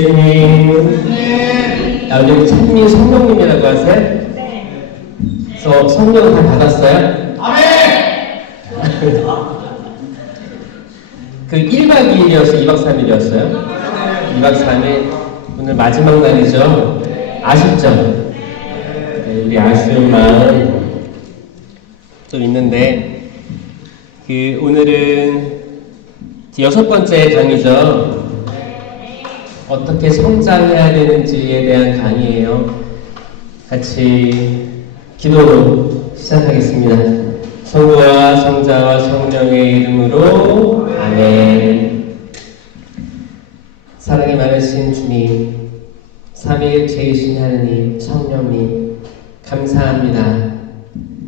주님. 여기 찬미 성령님이라고 하세요? 네. 그래서 성령 다 받았어요? 아멘! 그 1박 2일이었어요? 2박 3일이었어요? 2박 3일. 오늘 마지막 날이죠? 아쉽죠? 네, 우리 아쉬운 마음 좀 있는데, 오늘은 6번째 강의죠. 어떻게 성장해야 되는지에 대한 강의예요. 같이 기도로 시작하겠습니다. 성부와 성자와 성령의 이름으로 아멘. 사랑이 많으신 주님, 삼위일체이신 하느님, 성령님, 감사합니다.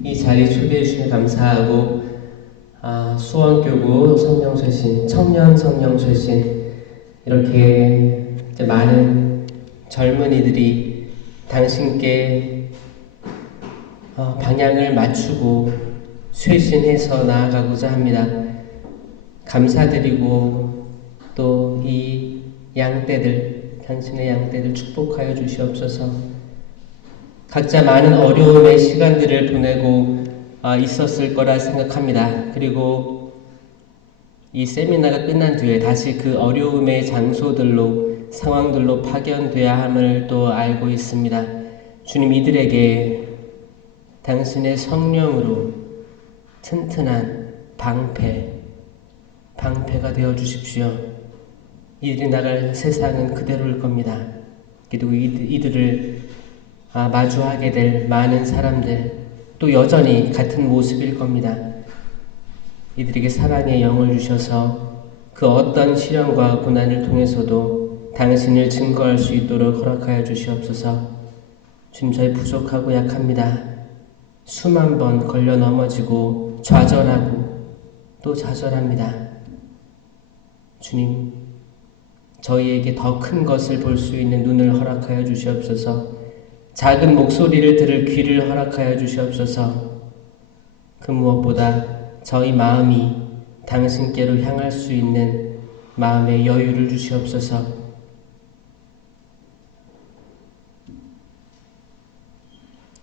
이 자리에 초대해 주시면 감사하고, 수원교구 성령쇄신, 청년 성령쇄신, 이렇게 많은 젊은이들이 당신께 방향을 맞추고 쇄신해서 나아가고자 합니다. 감사드리고 또 이 양떼들, 당신의 양떼들 축복하여 주시옵소서. 각자 많은 어려움의 시간들을 보내고 있었을 거라 생각합니다. 그리고 이 세미나가 끝난 뒤에 다시 그 어려움의 장소들로, 상황들로 파견돼야 함을 또 알고 있습니다. 주님, 이들에게 당신의 성령으로 튼튼한 방패가 되어 주십시오. 이들이 나갈 세상은 그대로일 겁니다. 그리고 이들을 마주하게 될 많은 사람들, 또 여전히 같은 모습일 겁니다. 이들에게 사랑의 영을 주셔서 그 어떤 시련과 고난을 통해서도 당신을 증거할 수 있도록 허락하여 주시옵소서. 주님, 저희 부족하고 약합니다. 수만 번 걸려 넘어지고 좌절하고 또 좌절합니다. 주님, 저희에게 더 큰 것을 볼 수 있는 눈을 허락하여 주시옵소서. 작은 목소리를 들을 귀를 허락하여 주시옵소서. 그 무엇보다 저희 마음이 당신께로 향할 수 있는 마음의 여유를 주시옵소서.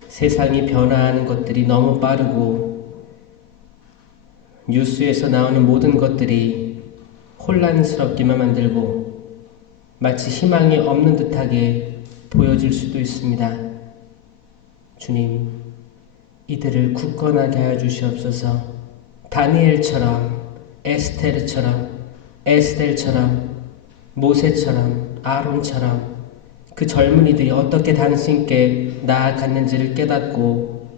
세상이 변화하는 것들이 너무 빠르고 뉴스에서 나오는 모든 것들이 혼란스럽기만 만들고 마치 희망이 없는 듯하게 보여질 수도 있습니다. 주님, 이들을 굳건하게 하여 주시옵소서. 다니엘처럼, 에스텔처럼, 모세처럼, 아론처럼 그 젊은이들이 어떻게 당신께 나아갔는지를 깨닫고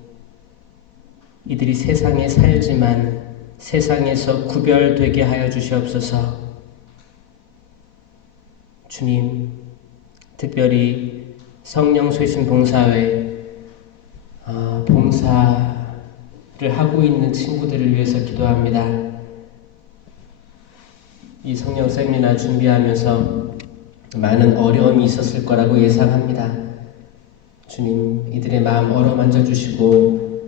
이들이 세상에 살지만 세상에서 구별되게 하여 주시옵소서. 주님, 특별히 성령쇄신 봉사회 봉사를 하고 있는 친구들을 위해서 기도합니다. 이 성령 세미나 준비하면서 많은 어려움이 있었을 거라고 예상합니다. 주님, 이들의 마음 어루만져 주시고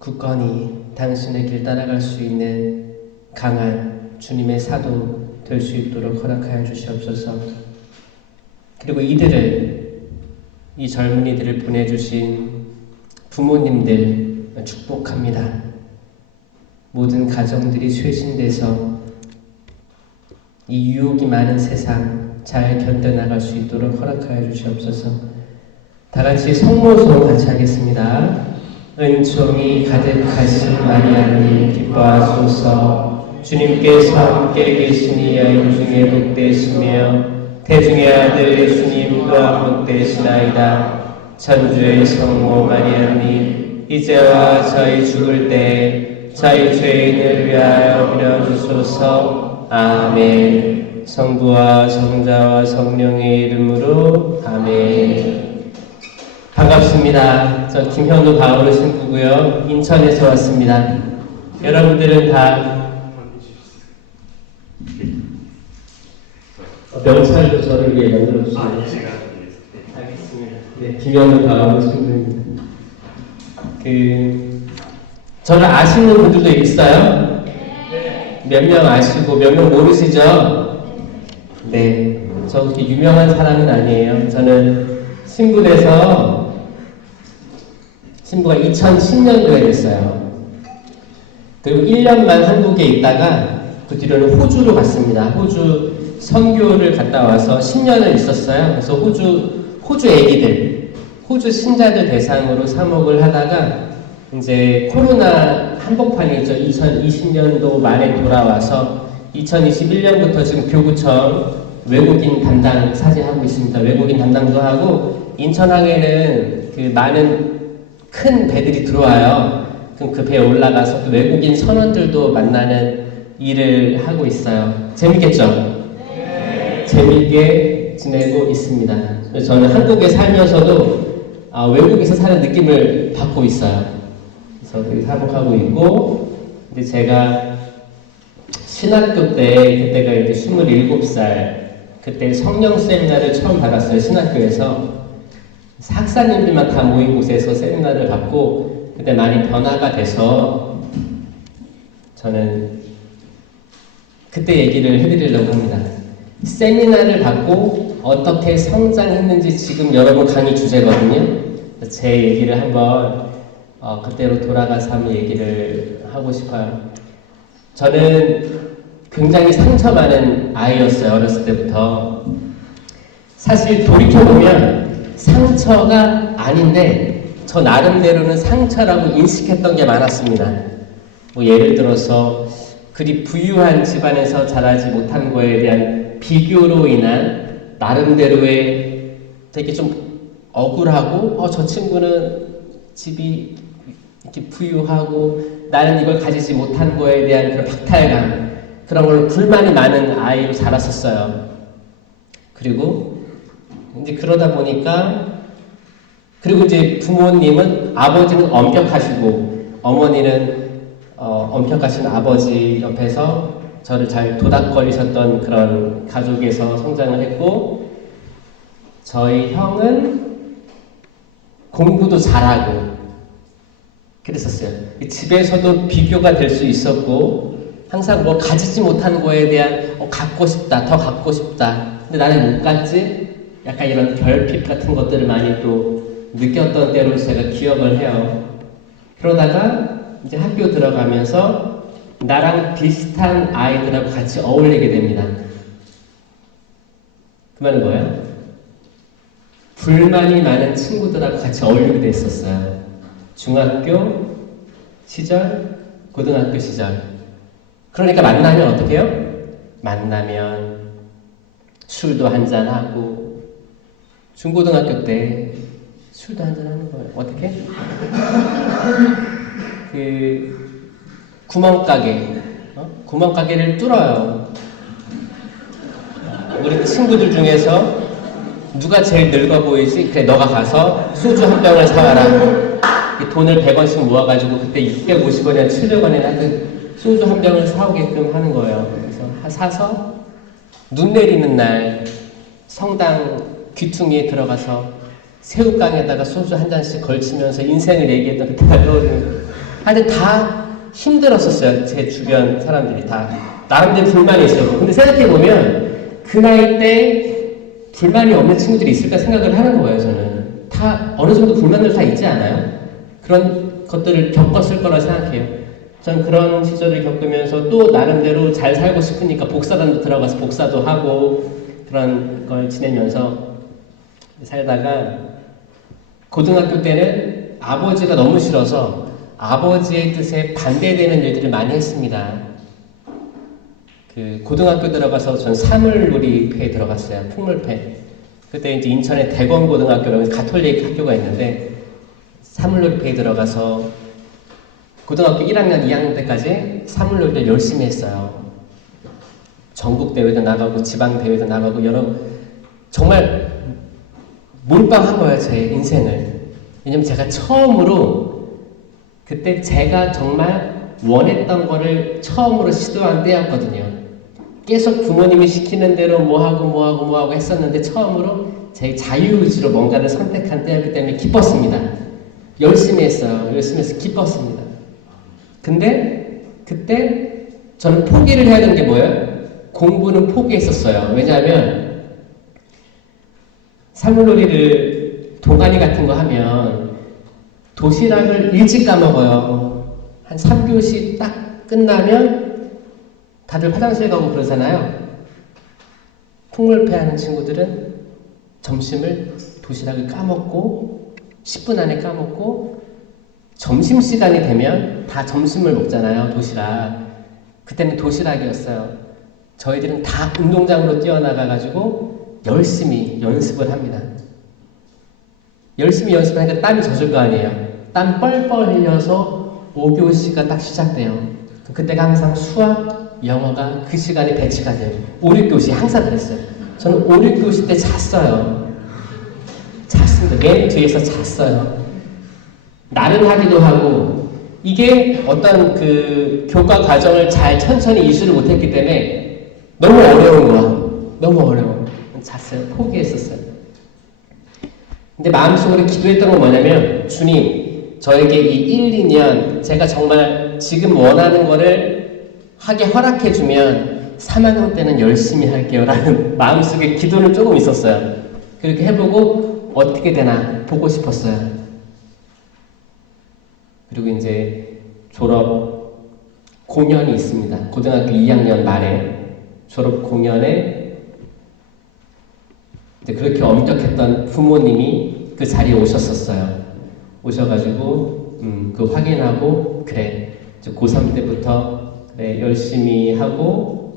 굳건히 당신의 길 따라갈 수 있는 강한 주님의 사도 될 수 있도록 허락하여 주시옵소서. 그리고 이 젊은이들을 보내주신 부모님들 축복합니다. 모든 가정들이 쇄신돼서 이 유혹이 많은 세상 잘 견뎌나갈 수 있도록 허락하여 주시옵소서. 다같이 성모송 같이 하겠습니다. 은총이 가득하신 마리아님 기뻐하소서. 주님께서 함께 계시니 여인 중에 복되시며 태중의 아들 예수님 또한 복되시나이다. 천주의 성모 마리아님, 이제와 저희 죽을 때 저희 죄인을 위하여 빌어주소서. 아멘. 성부와 성자와 성령의 이름으로 아멘. 반갑습니다. 저 김현우 바오르 신부고요. 인천에서 왔습니다. 여러분들은 다 명찰도 저를 위해 만들어주시면 제가 알겠습니다. 네, 김현우 바오르 신부입니다. 저를 아시는 분들도 있어요? 몇 명 아시고 몇 명 모르시죠? 네, 저 그렇게 유명한 사람은 아니에요. 저는 신부가 2010년도에 됐어요. 그리고 1년만 한국에 있다가 그 뒤로는 호주로 갔습니다. 호주 선교를 갔다 와서 10년을 있었어요. 그래서 호주 애기들, 호주 신자들 대상으로 사목을 하다가 이제 코로나 한복판이죠. 2020년도 말에 돌아와서 2021년부터 지금 교구청 외국인 담당 사제하고 있습니다. 외국인 담당도 하고 인천항에는 그 많은 큰 배들이 들어와요. 그럼 그 배에 올라가서 또 외국인 선원들도 만나는 일을 하고 있어요. 재밌겠죠? 네. 재밌게 지내고 있습니다. 그래서 저는 한국에 살면서도 외국에서 사는 느낌을 받고 있어요. 그래서 되게 사복하고 있고, 이제 제가 신학교 때, 그때가 이제 27살, 그때 성령 세미나를 처음 받았어요. 신학교에서. 학사님들만 다 모인 곳에서 세미나를 받고, 그때 많이 변화가 돼서, 저는 그때 얘기를 해드리려고 합니다. 세미나를 받고 어떻게 성장했는지 지금 여러분 강의 주제거든요. 제 얘기를 한번 그때로 돌아가서 한번 얘기를 하고 싶어요. 저는 굉장히 상처 많은 아이였어요. 어렸을 때부터. 사실 돌이켜보면 상처가 아닌데 저 나름대로는 상처라고 인식했던 게 많았습니다. 뭐 예를 들어서 그리 부유한 집안에서 자라지 못한 거에 대한 비교로 인한 나름대로의 되게 좀 억울하고 저 친구는 집이 이렇게 부유하고 나는 이걸 가지지 못한 거에 대한 그런 박탈감, 그런 걸로 불만이 많은 아이로 자랐었어요. 그리고 이제 그러다 보니까 그리고 이제 부모님은 아버지는 엄격하시고 어머니는 엄격하신 아버지 옆에서 저를 잘 도닥거리셨던 그런 가족에서 성장을 했고, 저희 형은 공부도 잘하고 그랬었어요. 집에서도 비교가 될 수 있었고, 항상 뭐 가지지 못한 거에 대한 갖고 싶다, 더 갖고 싶다. 근데 나는 못 갖지? 약간 이런 결핍 같은 것들을 많이 또 느꼈던 때로 제가 기억을 해요. 그러다가 이제 학교 들어가면서 나랑 비슷한 아이들하고 같이 어울리게 됩니다. 그 말은 뭐예요? 불만이 많은 친구들하고 같이 어울리게 됐었어요. 중학교 시절, 고등학교 시절. 그러니까 만나면 어떻게 해요? 만나면 술도 한잔하고, 중고등학교 때 술도 한잔하는 거예요. 어떻게? 구멍가게를 뚫어요. 우리 친구들 중에서 누가 제일 늙어 보이지? 그래, 너가 가서 소주 한 병을 사와라. 돈을 100원씩 모아가지고 그때 650원이나 700원이나 하여튼 소주 한 병을 사오게끔 하는 거예요. 그래서 사서 눈 내리는 날 성당 귀퉁이에 들어가서 새우깡에다가 소주 한 잔씩 걸치면서 인생을 얘기했던 그때가 떠오르는. 하여튼 다 힘들었었어요. 제 주변 사람들이 다. 나름대로 불만이 있었고. 근데 생각해보면 그 나이 때 불만이 없는 친구들이 있을까 생각을 하는 거예요. 저는. 다 어느 정도 불만들 다 있지 않아요? 그런 것들을 겪었을 거라 생각해요. 전 그런 시절을 겪으면서 또 나름대로 잘 살고 싶으니까 복사단도 들어가서 복사도 하고 그런 걸 지내면서 살다가 고등학교 때는 아버지가 너무 싫어서 아버지의 뜻에 반대되는 일들을 많이 했습니다. 그 고등학교 들어가서 전 사물놀이패에 들어갔어요. 풍물패. 그때 이제 인천에 대건고등학교라고 가톨릭 학교가 있는데 사물놀이패에 들어가서 고등학교 1학년, 2학년 때까지 사물놀이를 열심히 했어요. 전국 대회도 나가고 지방 대회도 나가고 정말 몰빵한 거예요, 제 인생을. 왜냐면 제가 처음으로 그때 제가 정말 원했던 거를 처음으로 시도한 때였거든요. 계속 부모님이 시키는 대로 뭐하고 했었는데 처음으로 제 자유의지로 뭔가를 선택한 때였기 때문에 기뻤습니다. 열심히 했어요. 열심히 해서 기뻤습니다. 근데 그때 저는 포기를 해야 되는 게 뭐예요? 공부는 포기했었어요. 왜냐하면 사물놀이를 동아리 같은 거 하면 도시락을 일찍 까먹어요. 한 3교시 딱 끝나면 다들 화장실 가고 그러잖아요. 풍물패 하는 친구들은 점심을 도시락을 까먹고 10분 안에 까먹고 점심시간이 되면 다 점심을 먹잖아요. 도시락. 그때는 도시락이었어요. 저희들은 다 운동장으로 뛰어나가가지고 열심히 연습을 합니다. 열심히 연습하니까 땀이 젖을 거 아니에요. 땀 뻘뻘 흘려서 5교시가 딱 시작돼요. 그때가 항상 수학, 영어가 그 시간에 배치가 돼요. 5, 6교시 항상 그랬어요. 저는 5, 6교시 때 잤어요. 잤습니다. 맨 뒤에서 잤어요. 나른하기도 하고 이게 어떤 그 교과 과정을 잘 천천히 이수를 못했기 때문에 너무 어려운 거야. 너무 어려워. 잤어요. 포기했었어요. 근데 마음속으로 기도했던 건 뭐냐면 주님 저에게 이 1, 2년 제가 정말 지금 원하는 거를 하게 허락해 주면 3학년 때는 열심히 할게요 라는 마음속에 기도는 조금 있었어요. 그렇게 해보고 어떻게 되나 보고 싶었어요. 그리고 이제 졸업 공연이 있습니다. 고등학교 2학년 말에 졸업 공연에 이제 그렇게 엄격했던 부모님이 그 자리에 오셨었어요. 오셔가지고 그 확인하고 그래 이제 고3 때부터 그래 열심히 하고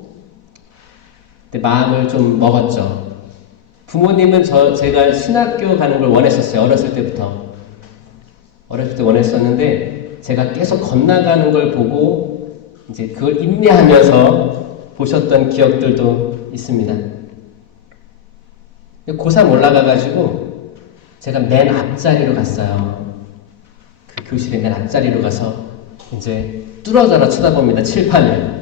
근데 마음을 좀 먹었죠. 부모님은 제가 신학교 가는 걸 원했었어요. 어렸을 때부터. 어렸을 때 원했었는데 제가 계속 건너가는 걸 보고 이제 그걸 인내하면서 보셨던 기억들도 있습니다. 고3 올라가가지고 제가 맨 앞자리로 갔어요. 그 교실의 맨 앞자리로 가서 이제 뚫어져라 쳐다봅니다. 칠판을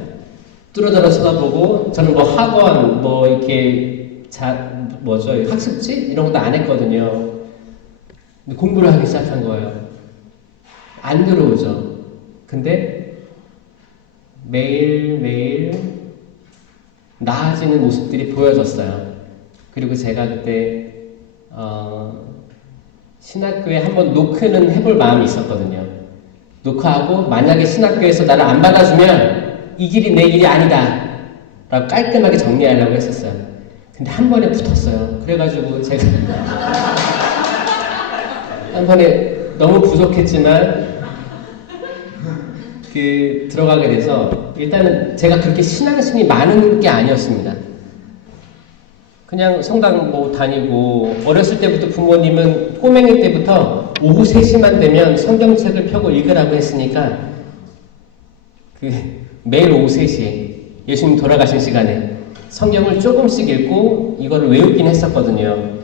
뚫어져라 쳐다보고 저는 뭐 학원 뭐 이렇게 학습지 이런 것도 안 했거든요. 근데 공부를 하기 시작한 거예요. 안 들어오죠. 근데 매일매일 나아지는 모습들이 보여졌어요. 그리고 제가 그때 신학교에 한번 노크는 해볼 마음이 있었거든요. 노크하고 만약에 신학교에서 나를 안 받아주면 이 길이 내 길이 아니다 라고 깔끔하게 정리하려고 했었어요. 근데 한 번에 붙었어요. 그래가지고 제가 한 번에 너무 부족했지만 들어가게 돼서 일단은 제가 그렇게 신앙심이 많은 게 아니었습니다. 그냥 성당 뭐 다니고 어렸을 때부터 부모님은 꼬맹이 때부터 오후 3시만 되면 성경책을 펴고 읽으라고 했으니까 매일 오후 3시에 예수님 돌아가신 시간에 성경을 조금씩 읽고 이거를 외우긴 했었거든요.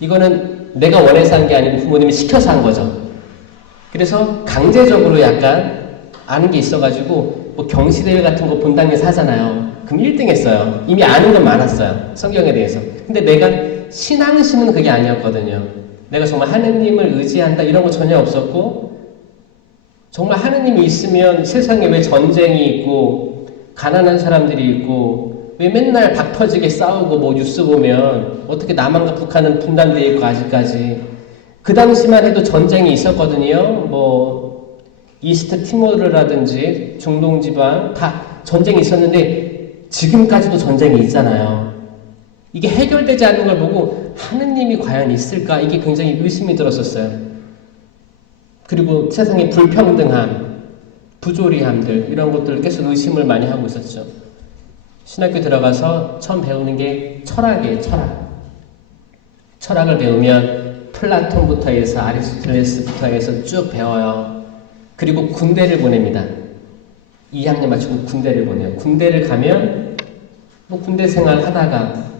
이거는 내가 원해서 한 게 아니고 부모님이 시켜서 한 거죠. 그래서 강제적으로 약간 아는 게 있어가지고 뭐 경시대회 같은 거 본당에서 하잖아요. 그럼 1등 했어요. 이미 아는 건 많았어요. 성경에 대해서. 근데 내가 신앙심은 그게 아니었거든요. 내가 정말 하느님을 의지한다 이런 거 전혀 없었고 정말 하느님이 있으면 세상에 왜 전쟁이 있고 가난한 사람들이 있고 왜 맨날 박 터지게 싸우고 뭐 뉴스 보면 어떻게 남한과 북한은 분단되어 있고 아직까지 그 당시만 해도 전쟁이 있었거든요. 뭐 이스트 티모르라든지 중동 지방 다 전쟁이 있었는데 지금까지도 전쟁이 있잖아요. 이게 해결되지 않는 걸 보고 하느님이 과연 있을까? 이게 굉장히 의심이 들었었어요. 그리고 세상의 불평등함, 부조리함들 이런 것들을 계속 의심을 많이 하고 있었죠. 신학교 들어가서 처음 배우는 게 철학이에요. 철학을 배우면 플라톤부터 해서 아리스토텔레스부터 해서 쭉 배워요. 그리고 군대를 보냅니다. 2학년 마치고 군대를 보내요. 군대를 가면 뭐 군대 생활 하다가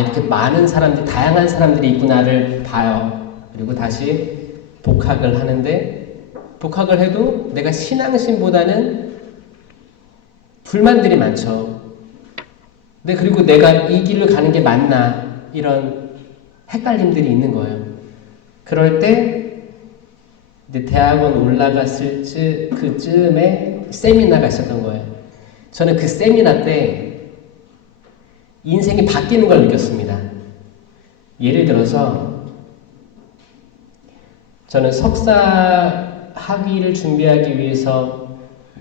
이렇게 많은 사람들, 다양한 사람들이 있구나를 봐요. 그리고 다시 복학을 하는데 복학을 해도 내가 신앙심보다는 불만들이 많죠. 근데 그리고 내가 이 길을 가는 게 맞나 이런 헷갈림들이 있는 거예요. 그럴 때 이제 대학원 올라갔을 그쯤에 세미나가 있었던 거예요. 저는 그 세미나 때 인생이 바뀌는 걸 느꼈습니다. 예를 들어서 저는 석사 학위를 준비하기 위해서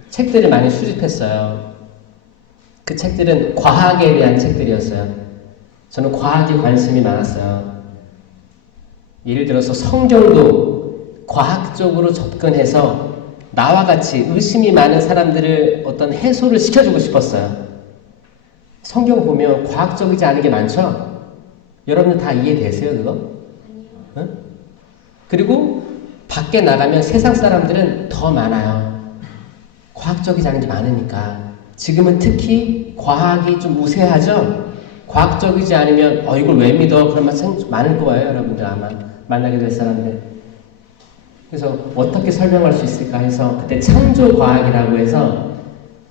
책들을 많이 수집했어요. 그 책들은 과학에 대한 책들이었어요. 저는 과학에 관심이 많았어요. 예를 들어서 성경도 과학적으로 접근해서 나와 같이 의심이 많은 사람들을 어떤 해소를 시켜주고 싶었어요. 성경 보면 과학적이지 않은 게 많죠? 여러분들 다 이해되세요, 그거? 응? 그리고 밖에 나가면 세상 사람들은 더 많아요. 과학적이지 않은 게 많으니까. 지금은 특히 과학이 좀 우세하죠? 과학적이지 않으면 이걸 왜 믿어? 그런 말 많을 거예요, 여러분들 아마 만나게 될 사람들. 그래서 어떻게 설명할 수 있을까 해서 그때 창조과학이라고 해서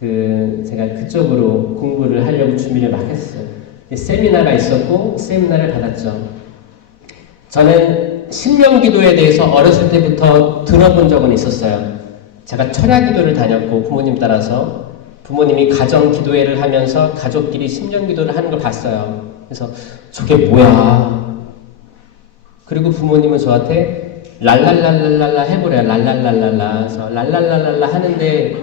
제가 그쪽으로 공부를 하려고 준비를 막 했어요. 세미나가 있었고 세미나를 받았죠. 저는 신명기도에 대해서 어렸을 때부터 들어본 적은 있었어요. 제가 철야기도를 다녔고 부모님 따라서 부모님이 가정기도회를 하면서 가족끼리 신명기도를 하는 걸 봤어요. 그래서 저게 뭐야? 그리고 부모님은 저한테 랄랄랄랄랄라 해보래요. 랄랄랄랄라. 그래서 랄랄랄랄라 하는데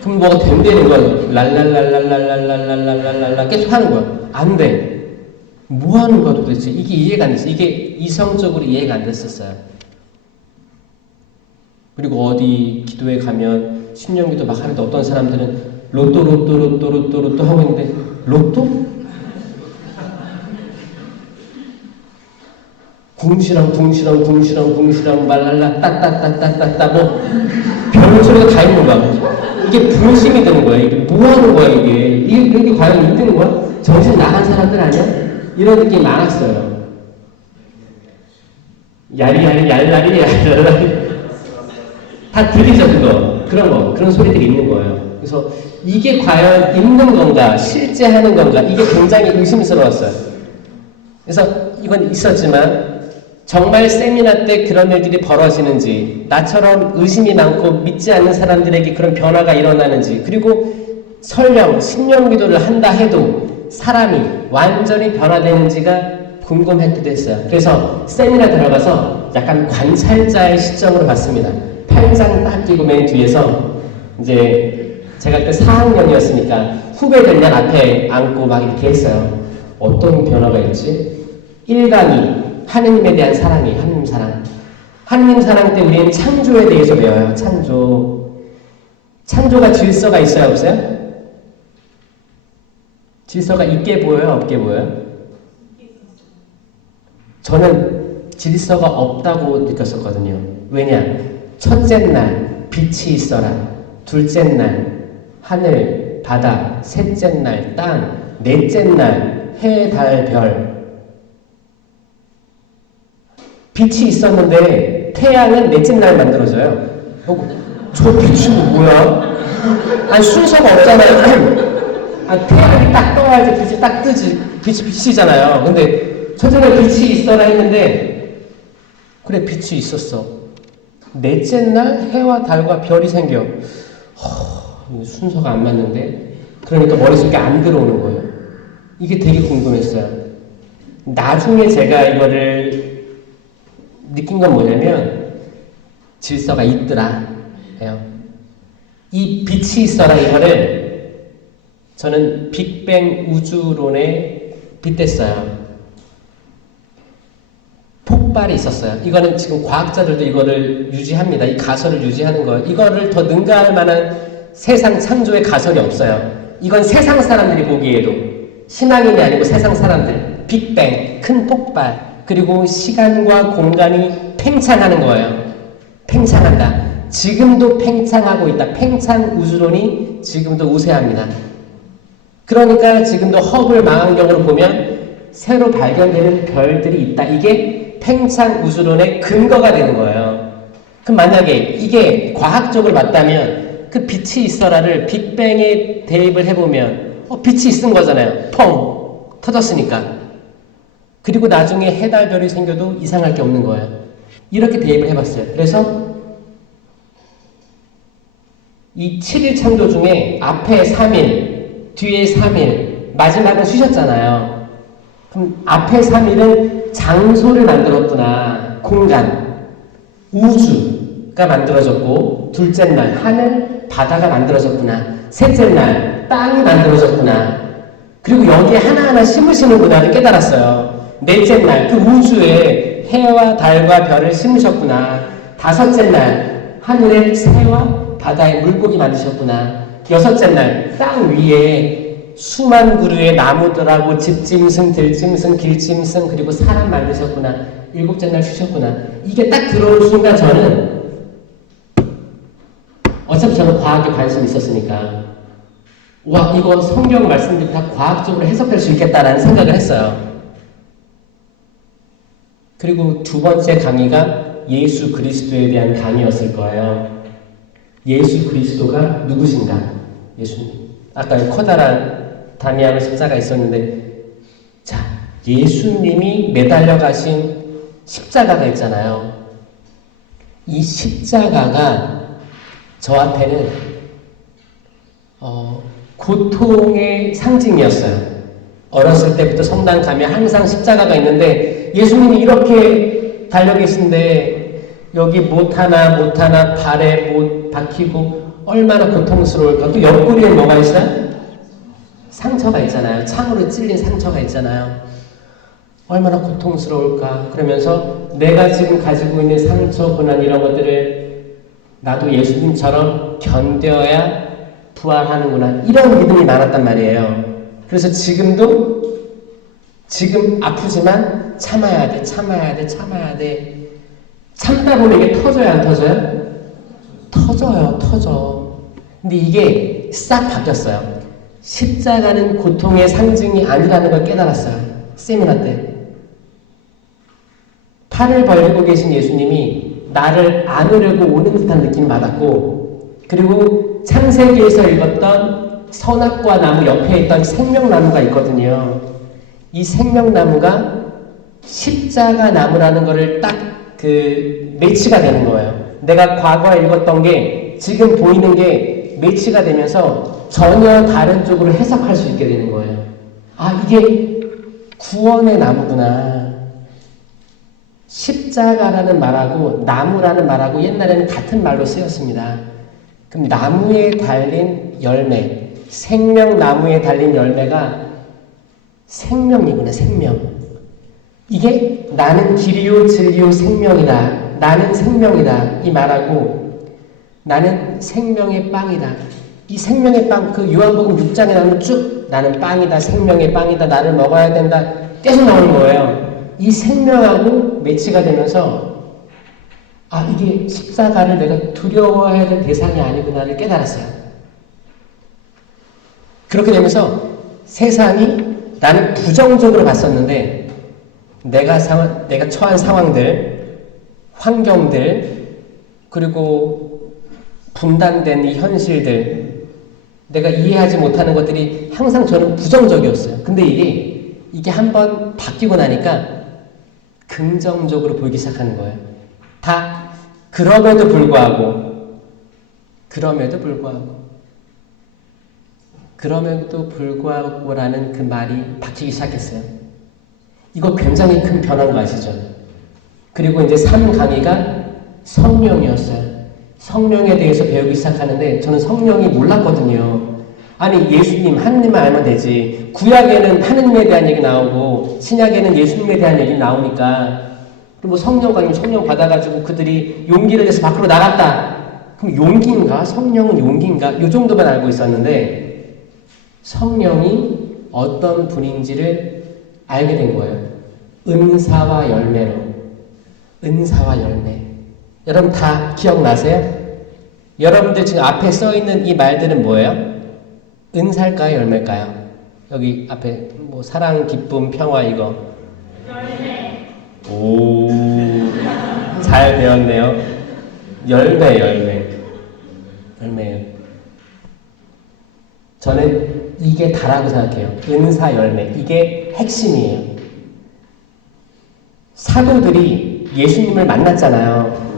그럼 뭐가 된다는 거야. 랄랄랄랄랄랄랄랄랄랄라 계속 하는 거야. 안 돼. 뭐 하는 거야 도대체? 이게 이해가 안 됐어. 이게 이성적으로 이해가 안 됐었어요. 그리고 어디 기도회 가면 신령기도 막 하는데 어떤 사람들은 로또 하고 있는데 로또? 궁시렁 말랄라 따따따따따따 뭐 별로 소리가 다 있는 거야. 이게 불신이 되는 거야. 이게 뭐 하는 거야 이게 과연 있는 거야? 정신 나간 사람들 아니야? 이런 느낌이 많았어요. 야리야리 얄라리 다 들리죠 그거. 그런 소리들이 있는 거예요. 그래서 이게 과연 있는 건가 실제 하는 건가 이게 굉장히 의심스러웠어요. 그래서 이건 있었지만 정말 세미나 때 그런 일들이 벌어지는지 나처럼 의심이 많고 믿지 않는 사람들에게 그런 변화가 일어나는지 그리고 설령 신령기도를 한다 해도 사람이 완전히 변화되는지가 궁금했기도 했어요. 그래서 세미나 들어가서 약간 관찰자의 시점으로 봤습니다. 팔짱 딱 끼고 맨 뒤에서 이제 제가 그때 4학년이었으니까 후배들만 앞에 앉고 막 이렇게 했어요. 어떤 변화가 있지? 1강이 하느님에 대한 사랑이에요. 하느님 사랑. 하느님 사랑 때 우리는 창조에 대해서 배워요. 창조가 질서가 있어요? 없어요? 질서가 있게 보여요? 없게 보여요? 저는 질서가 없다고 느꼈었거든요. 왜냐? 첫째 날 빛이 있어라. 둘째 날 하늘, 바다. 셋째 날 땅. 넷째 날 해, 달, 별. 빛이 있었는데 태양은 넷째 날 만들어져요. 저 빛은 뭐야? 아니 순서가 없잖아요. 태양이 딱 떠야지 빛이 딱 뜨지. 빛이 빛이잖아요. 근데 첫째 날 빛이 있어라 했는데 그래 빛이 있었어. 넷째 날 해와 달과 별이 생겨. 순서가 안 맞는데? 그러니까 머릿속에 안 들어오는 거예요. 이게 되게 궁금했어요. 나중에 제가 이거를 느낀 건 뭐냐면 질서가 있더라 해요. 이 빛이 있어라 이거를 저는 빅뱅 우주론에 빗댔어요. 폭발이 있었어요. 이거는 지금 과학자들도 이거를 유지합니다. 이 가설을 유지하는 거예요. 이거를 더 능가할 만한 세상 창조의 가설이 없어요. 이건 세상 사람들이 보기에도 신앙인이 아니고 세상 사람들 빅뱅 큰 폭발 그리고 시간과 공간이 팽창하는 거예요. 팽창한다. 지금도 팽창하고 있다. 팽창 우주론이 지금도 우세합니다. 그러니까 지금도 허블 망원경으로 보면 새로 발견되는 별들이 있다. 이게 팽창 우주론의 근거가 되는 거예요. 그럼 만약에 이게 과학적으로 맞다면 그 빛이 있어라를 빅뱅에 대입을 해보면 빛이 있은 거잖아요. 펑 터졌으니까. 그리고 나중에 해달별이 생겨도 이상할 게 없는 거예요. 이렇게 대입을 해봤어요. 그래서 이 7일 창조 중에 앞에 3일, 뒤에 3일, 마지막은 쉬셨잖아요. 그럼 앞에 3일은 장소를 만들었구나. 공간, 우주가 만들어졌고, 둘째 날 하늘, 바다가 만들어졌구나. 셋째 날 땅이 만들어졌구나. 그리고 여기에 하나하나 심으시는구나를 깨달았어요. 넷째 날 그 우주에 해와 달과 별을 심으셨구나. 다섯째 날 하늘에 새와 바다에 물고기 만드셨구나. 여섯째 날 땅 위에 수만 그루의 나무들하고 집짐승, 들짐승, 길짐승 그리고 사람 만드셨구나. 일곱째 날 쉬셨구나. 이게 딱 들어오는 순간 저는 어차피 저는 과학에 관심이 있었으니까 와 이거 성경 말씀들 다 과학적으로 해석할 수 있겠다라는 생각을 했어요. 그리고 두 번째 강의가 예수 그리스도에 대한 강의였을 거예요. 예수 그리스도가 누구신가? 예수님. 아까 커다란 다미안의 십자가 있었는데 자 예수님이 매달려 가신 십자가가 있잖아요. 이 십자가가 저한테는 고통의 상징이었어요. 어렸을 때부터 성당 가면 항상 십자가가 있는데 예수님이 이렇게 달려 계신데 여기 못 하나 발에 못 박히고 얼마나 고통스러울까. 또 옆구리에 뭐가 있어요? 상처가 있잖아요. 창으로 찔린 상처가 있잖아요. 얼마나 고통스러울까. 그러면서 내가 지금 가지고 있는 상처, 고난 이런 것들을 나도 예수님처럼 견뎌야 부활하는구나. 이런 믿음이 많았단 말이에요. 그래서 지금 아프지만 참아야 돼. 참다 보면 이게 터져요, 안 터져요? 터져. 근데 이게 싹 바뀌었어요. 십자가는 고통의 상징이 아니라는 걸 깨달았어요. 세미나 때. 팔을 벌리고 계신 예수님이 나를 안으려고 오는 듯한 느낌을 받았고, 그리고 창세기에서 읽었던 선악과 나무 옆에 있던 생명나무가 있거든요. 이 생명나무가 십자가 나무라는 거를 딱 매치가 되는 거예요. 내가 과거에 읽었던 게 지금 보이는 게 매치가 되면서 전혀 다른 쪽으로 해석할 수 있게 되는 거예요. 아, 이게 구원의 나무구나. 십자가라는 말하고 나무라는 말하고 옛날에는 같은 말로 쓰였습니다. 그럼 나무에 달린 열매, 생명나무에 달린 열매가 생명이구나, 생명. 이게 나는 길이요 진리요 생명이다. 나는 생명이다. 이 말하고 나는 생명의 빵이다. 이 생명의 빵, 그 요한복음 6장에 나오면 쭉 나는 빵이다. 생명의 빵이다. 나를 먹어야 된다. 계속 나오는 거예요. 이 생명하고 매치가 되면서 아 이게 십자가를 내가 두려워해야 될 대상이 아니구나를 깨달았어요. 그렇게 되면서 세상이 나는 부정적으로 봤었는데 내가 처한 상황들, 환경들, 그리고 분단된 이 현실들, 내가 이해하지 못하는 것들이 항상 저는 부정적이었어요. 근데 이게 한번 바뀌고 나니까 긍정적으로 보이기 시작하는 거예요. 다 그럼에도 불구하고라는 그 말이 바뀌기 시작했어요. 이거 굉장히 큰 변화인 거 아시죠? 그리고 이제 3강의가 성령이었어요. 성령에 대해서 배우기 시작하는데 저는 성령이 몰랐거든요. 아니 예수님, 하느님만 알면 되지. 구약에는 하느님에 대한 얘기 나오고 신약에는 예수님에 대한 얘기 나오니까 그리고 성령 강림, 성령 받아가지고 그들이 용기를 내서 밖으로 나갔다. 그럼 용기인가? 성령은 용기인가? 이 정도만 알고 있었는데 성령이 어떤 분인지를 알게 된 거예요. 은사와 열매로. 은사와 열매. 여러분 다 기억나세요? 여러분들 지금 앞에 써있는 이 말들은 뭐예요? 은사일까요? 열매일까요? 여기 앞에 뭐 사랑, 기쁨, 평화 이거. 열매. 오, 잘 배웠네요. 열매예요. 저는 이게 다라고 생각해요. 은사, 열매. 이게 핵심이에요. 사도들이 예수님을 만났잖아요.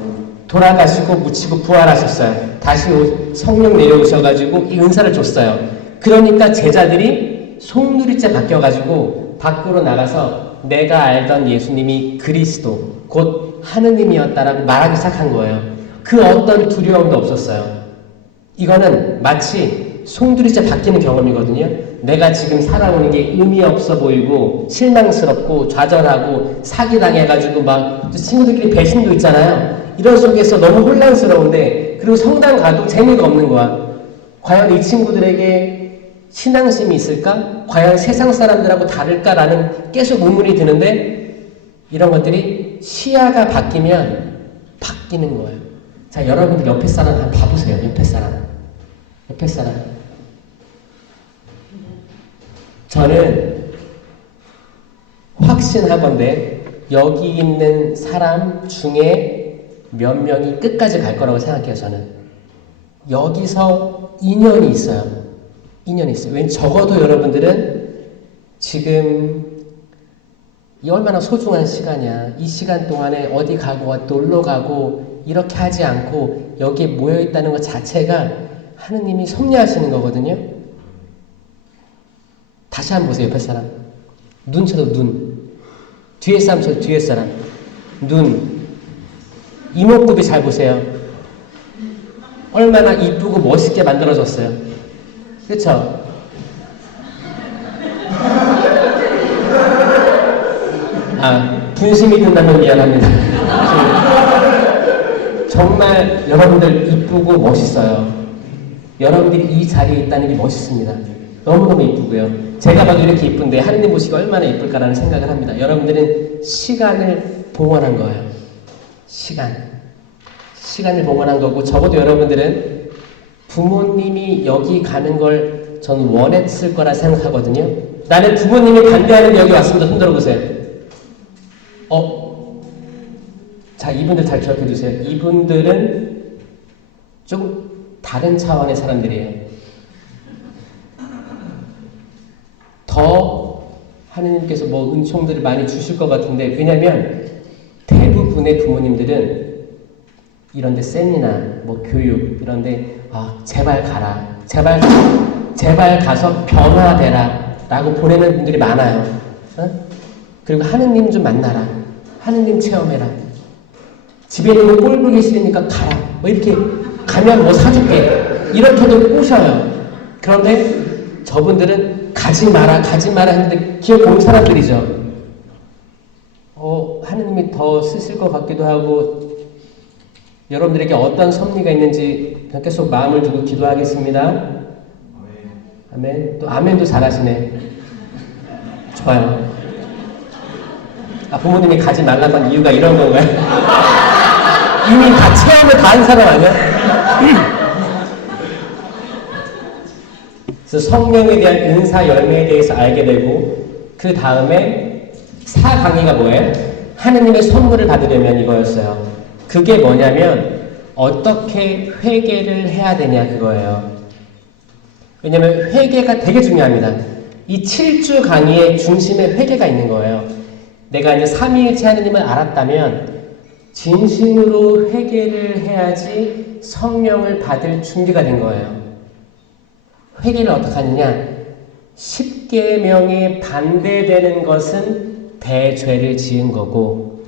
돌아가시고 묻히고 부활하셨어요. 다시 성령 내려오셔가지고 이 은사를 줬어요. 그러니까 제자들이 송두리째 바뀌어가지고 밖으로 나가서 내가 알던 예수님이 그리스도, 곧 하느님이었다라고 말하기 시작한 거예요. 그 어떤 두려움도 없었어요. 이거는 마치 송두리째 바뀌는 경험이거든요. 내가 지금 살아오는 게 의미 없어 보이고 실망스럽고 좌절하고 사기당해가지고 막 친구들끼리 배신도 있잖아요. 이런 속에서 너무 혼란스러운데, 그리고 성당 가도 재미가 없는 거야. 과연 이 친구들에게 신앙심이 있을까? 과연 세상 사람들하고 다를까라는 계속 의문이 드는데, 이런 것들이 시야가 바뀌면 바뀌는 거예요. 자, 여러분들 옆에 사람 한번 봐보세요. 옆에 사람. 저는 확신하건대 여기 있는 사람 중에 몇 명이 끝까지 갈 거라고 생각해요. 저는 여기서 인연이 있어요. 왜 적어도 여러분들은 지금 이 얼마나 소중한 시간이야. 이 시간 동안에 어디 가고 놀러 가고 이렇게 하지 않고 여기에 모여 있다는 것 자체가 하느님이 섭리하시는 거거든요. 다시 한번 보세요. 옆에 사람. 눈 쳐도 눈. 뒤에 사람 쳐도 뒤에 사람. 눈. 이목구비 잘 보세요. 얼마나 이쁘고 멋있게 만들어졌어요. 그쵸? 분심이 든다면 미안합니다. 정말 여러분들 이쁘고 멋있어요. 여러분들이 이 자리에 있다는 게 멋있습니다. 너무너무 이쁘고요. 제가 봐도 이렇게 이쁜데 하느님 보시기 얼마나 이쁠까라는 생각을 합니다. 여러분들은 시간을 봉헌한 거예요. 시간을 봉헌한 거고, 적어도 여러분들은 부모님이 여기 가는 걸 전 원했을 거라 생각하거든요. 나는 부모님이 반대하는 여기 왔습니다. 손 들어보세요. 자, 이분들 잘 기억해 두세요. 이분들은 조금 다른 차원의 사람들이에요. 더 하느님께서 뭐 은총들을 많이 주실 것 같은데, 왜냐면 대부분의 부모님들은 이런데 세미나, 뭐 교육 이런데 제발 가라, 제발 가서 변화되라 라고 보내는 분들이 많아요. 그리고 하느님 좀 만나라, 하느님 체험해라, 집에 있는 거 꼴 보기 싫으니까 가라, 뭐 이렇게 가면 뭐 사줄게, 이렇게도 꼬셔요. 그런데 저분들은 가지 마라 했는데 기억 온 사람들이죠. 하느님이 더 쓰실 것 같기도 하고, 여러분들에게 어떤 섭리가 있는지 계속 마음을 두고 기도하겠습니다. 아멘. 또 아멘도 잘하시네. 좋아요. 부모님이 가지 말라고 한 이유가 이런 건가요? 이미 다 체험을 다 한 사람 아니야? 그래서 성령에 대한 은사 열매에 대해서 알게 되고, 그 다음에 4강의가 뭐예요? 하느님의 선물을 받으려면 이거였어요. 그게 뭐냐면 어떻게 회개를 해야 되냐, 그거예요. 왜냐면 회개가 되게 중요합니다. 이 7주 강의의 중심에 회개가 있는 거예요. 내가 이제 삼위일체 하느님을 알았다면 진심으로 회개를 해야지 성령을 받을 준비가 된 거예요. 회개를 어떻게 하느냐? 10계명에 반대되는 것은 대죄를 지은 거고,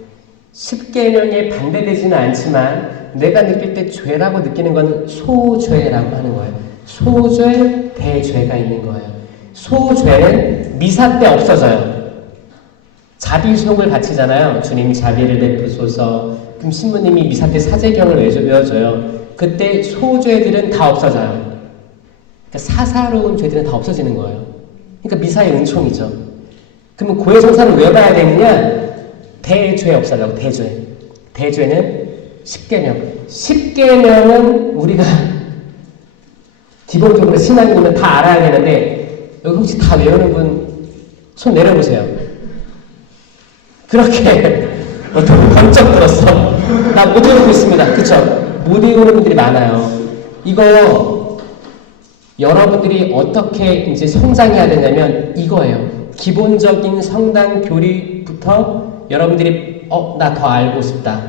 10계명에 반대되지는 않지만 내가 느낄 때 죄라고 느끼는 건 소죄라고 하는 거예요. 소죄, 대죄가 있는 거예요. 소죄는 미사 때 없어져요. 자비송을 바치잖아요. 주님 자비를 베푸소서. 그럼 신부님이 미사 때 사제경을 외워줘요. 그때 소죄들은 다 없어져요. 그러니까 사사로운 죄들은 다 없어지는 거예요. 그러니까 미사의 은총이죠. 그러면 고해성사를 왜 봐야 되느냐? 대죄 없어져요. 대죄는 10계명. 10계명은 우리가 기본적으로 신앙이면 다 알아야 되는데, 여기 혹시 다 외우는 분 손 내려보세요. 그렇게 번쩍 들었어. 나 못 외우고 있습니다. 그쵸? 못 외우는 분들이 많아요. 이거 여러분들이 어떻게 이제 성장해야 되냐면 이거예요. 기본적인 성당 교리부터 여러분들이 나 더 알고 싶다,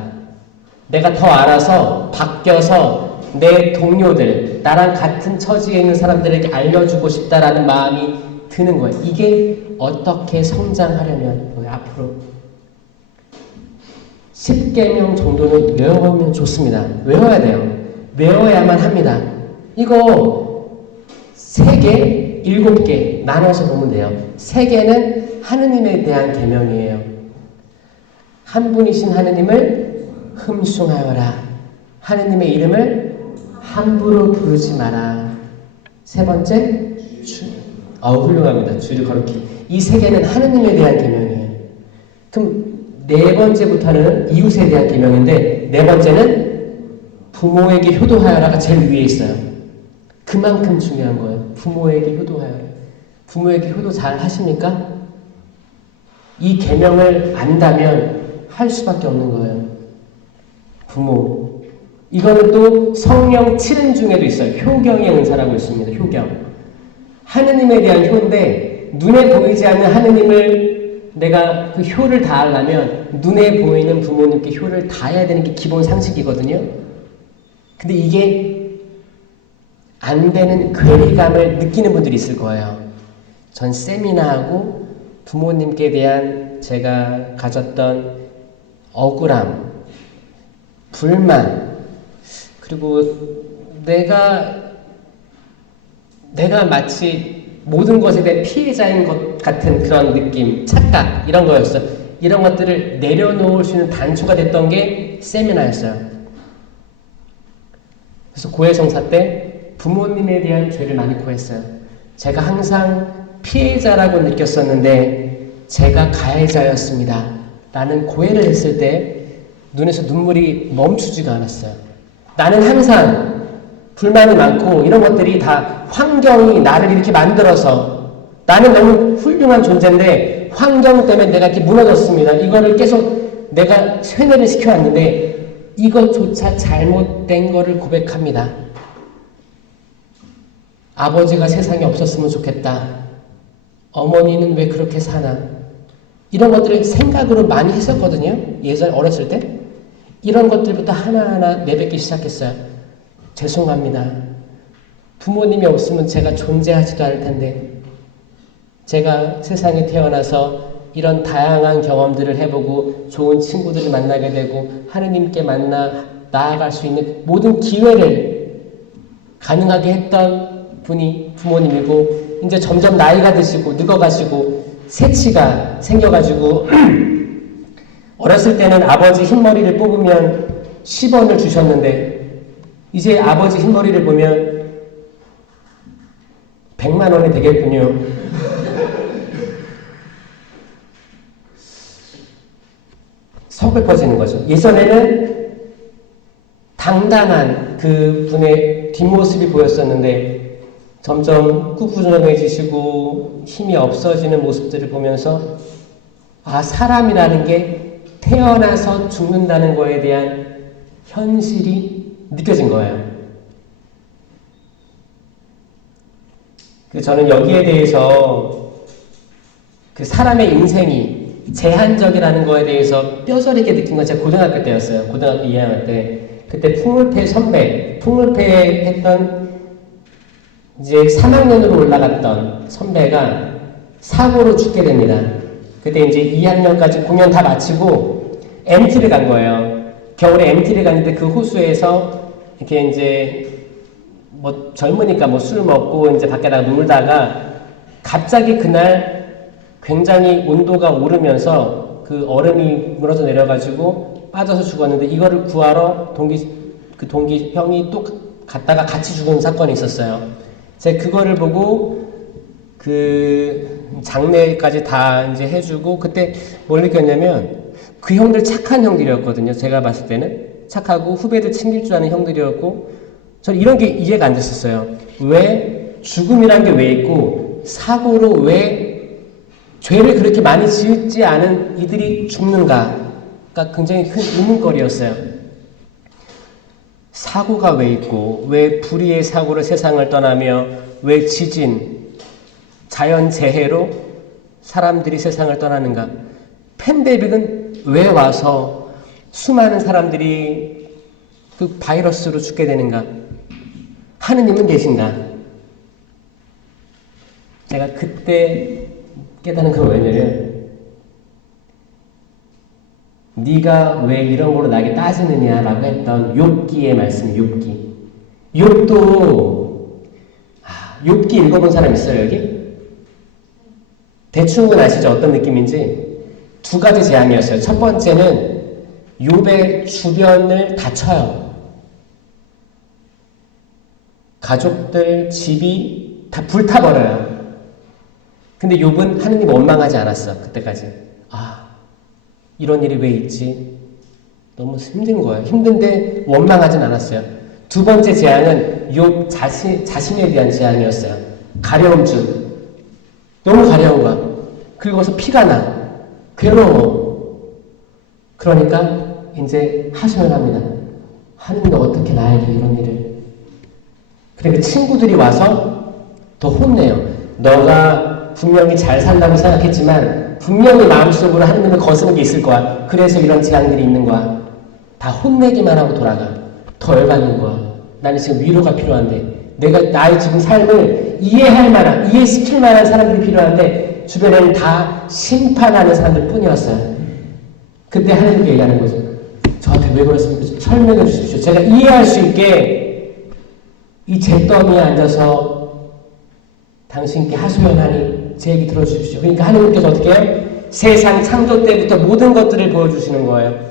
내가 더 알아서 바뀌어서 내 동료들, 나랑 같은 처지에 있는 사람들에게 알려주고 싶다라는 마음이 드는 거예요. 이게 어떻게 성장하려면 거예요. 앞으로 10계명 정도는 외워보면 좋습니다. 외워야 돼요. 외워야만 합니다. 이거 3개, 7개 나눠서 보면 돼요. 3개는 하느님에 대한 계명이에요. 한 분이신 하느님을 흠숭하여라. 하느님의 이름을 함부로 부르지 마라. 3번째, 훌륭합니다. 주를 거룩히. 이 3개는 하느님에 대한 계명이에요. 그럼 4번째부터는 이웃에 대한 계명인데 4번째는 부모에게 효도하여라가 제일 위에 있어요. 그만큼 중요한 거예요. 부모에게 효도하여라. 부모에게 효도 잘 하십니까? 이 계명을 안다면 할 수밖에 없는 거예요. 부모. 이거는 또 성령 7은 중에도 있어요. 효경의 은사라고 있습니다. 효경. 하느님에 대한 효인데 눈에 보이지 않는 하느님을 내가 그 효를 다하려면 눈에 보이는 부모님께 효를 다해야 되는 게 기본 상식이거든요. 근데 이게 안 되는 괴리감을 느끼는 분들이 있을 거예요. 전 세미나하고 부모님께 대한 제가 가졌던 억울함, 불만, 그리고 내가 마치 모든 것에 대한 피해자인 것 같은 그런 느낌, 착각, 이런 거였어요. 이런 것들을 내려놓을 수 있는 단초가 됐던 게 세미나였어요. 그래서 고해성사 때 부모님에 대한 죄를 많이 고했어요. 제가 항상 피해자라고 느꼈었는데 제가 가해자였습니다. 라는 고해를 했을 때 눈에서 눈물이 멈추지가 않았어요. 나는 항상 불만이 많고 이런 것들이 다 환경이 나를 이렇게 만들어서 나는 너무 훌륭한 존재인데 환경 때문에 내가 이렇게 무너졌습니다. 이거를 계속 내가 쇠뇌를 시켜왔는데 이것조차 잘못된 거를 고백합니다. 아버지가 세상에 없었으면 좋겠다. 어머니는 왜 그렇게 사나? 이런 것들을 생각으로 많이 했었거든요. 예전 어렸을 때. 이런 것들부터 하나하나 내뱉기 시작했어요. 죄송합니다. 부모님이 없으면 제가 존재하지도 않을 텐데 제가 세상에 태어나서 이런 다양한 경험들을 해보고 좋은 친구들을 만나게 되고 하느님께 나아갈 수 있는 모든 기회를 가능하게 했던 분이 부모님이고 이제 점점 나이가 드시고 늙어가시고 새치가 생겨가지고 어렸을 때는 아버지 흰머리를 뽑으면 10원을 주셨는데 이제 아버지 흰머리를 보면 100만 원이 되겠군요. 서글퍼지는 거죠. 예전에는 당당한 그 분의 뒷모습이 보였었는데 점점 꾸꾸정해지시고 힘이 없어지는 모습들을 보면서 아, 사람이라는 게 태어나서 죽는다는 거에 대한 현실이 느껴진 거예요. 저는 여기에 대해서 그 사람의 인생이 제한적이라는 거에 대해서 뼈저리게 느낀 건 제가 고등학교 때였어요. 고등학교 2학년 때. 그때 풍물패 했던 이제 3학년으로 올라갔던 선배가 사고로 죽게 됩니다. 그때 이제 2학년까지 공연 다 마치고 MT를 간 거예요. 겨울에 MT를 갔는데 그 호수에서 이렇게 이제 뭐 젊으니까 뭐 술 먹고 이제 밖에다가 놀다가 갑자기 그날 굉장히 온도가 오르면서 그 얼음이 무너져 내려가지고 빠져서 죽었는데 이거를 구하러 동기 형이 또 갔다가 같이 죽은 사건이 있었어요. 제가 그거를 보고 그 장례까지 다 이제 해주고 그때 뭘 느꼈냐면 그 형들 착한 형들이었거든요. 제가 봤을 때는 착하고 후배들 챙길 줄 아는 형들이었고 저는 이런 게 이해가 안 됐었어요. 왜 죽음이란 게 왜 있고 사고로 왜 죄를 그렇게 많이 지었지 않은 이들이 죽는가가 굉장히 큰 의문거리였어요. 사고가 왜 있고 왜 불의의 사고로 세상을 떠나며 왜 지진, 자연재해로 사람들이 세상을 떠나는가? 팬데믹은 왜 와서 수많은 사람들이 그 바이러스로 죽게 되는가? 하느님은 계신가? 제가 그때 깨닫는 건 왜냐면 네가 왜 이런 걸로 나에게 따지느냐라고 했던 욥기의 말씀, 욥기. 욥도 욥기 읽어본 사람 있어요, 여기? 대충은 아시죠? 어떤 느낌인지? 두 가지 재앙이었어요. 첫 번째는 욥의 주변을 다 쳐요. 가족들, 집이 다 불타버려요. 근데 욥은 하느님 원망하지 않았어, 그때까지. 이런 일이 왜 있지? 너무 힘든 거예요. 힘든데 원망하진 않았어요. 두 번째 재앙은 욥 자신에 대한 재앙이었어요. 가려움증. 너무 가려운 거야. 그리고서 피가 나. 괴로워. 그러니까 이제 하소연 합니다. 하느님 너 어떻게 나에게 이런 일을. 그러니까 친구들이 와서 더 혼내요. 너가 분명히 잘 산다고 생각했지만 분명히 마음속으로 하느님을 거스는 게 있을 거야. 그래서 이런 재앙들이 있는 거야. 다 혼내기만 하고 돌아가. 더 열받는 거야. 나는 지금 위로가 필요한데 내가 나의 지금 삶을 이해할 만한, 이해시킬 만한 사람들이 필요한데 주변에는 다 심판하는 사람들 뿐이었어요. 그때 하느님께 얘기하는 거죠. 저한테 왜 그러십니까? 설명해 주십시오. 제가 이해할 수 있게 이 잿더미에 앉아서 당신께 하소연하니 제 얘기 들어주십시오. 그러니까 하느님께서 어떻게 해요? 세상 창조 때부터 모든 것들을 보여주시는 거예요.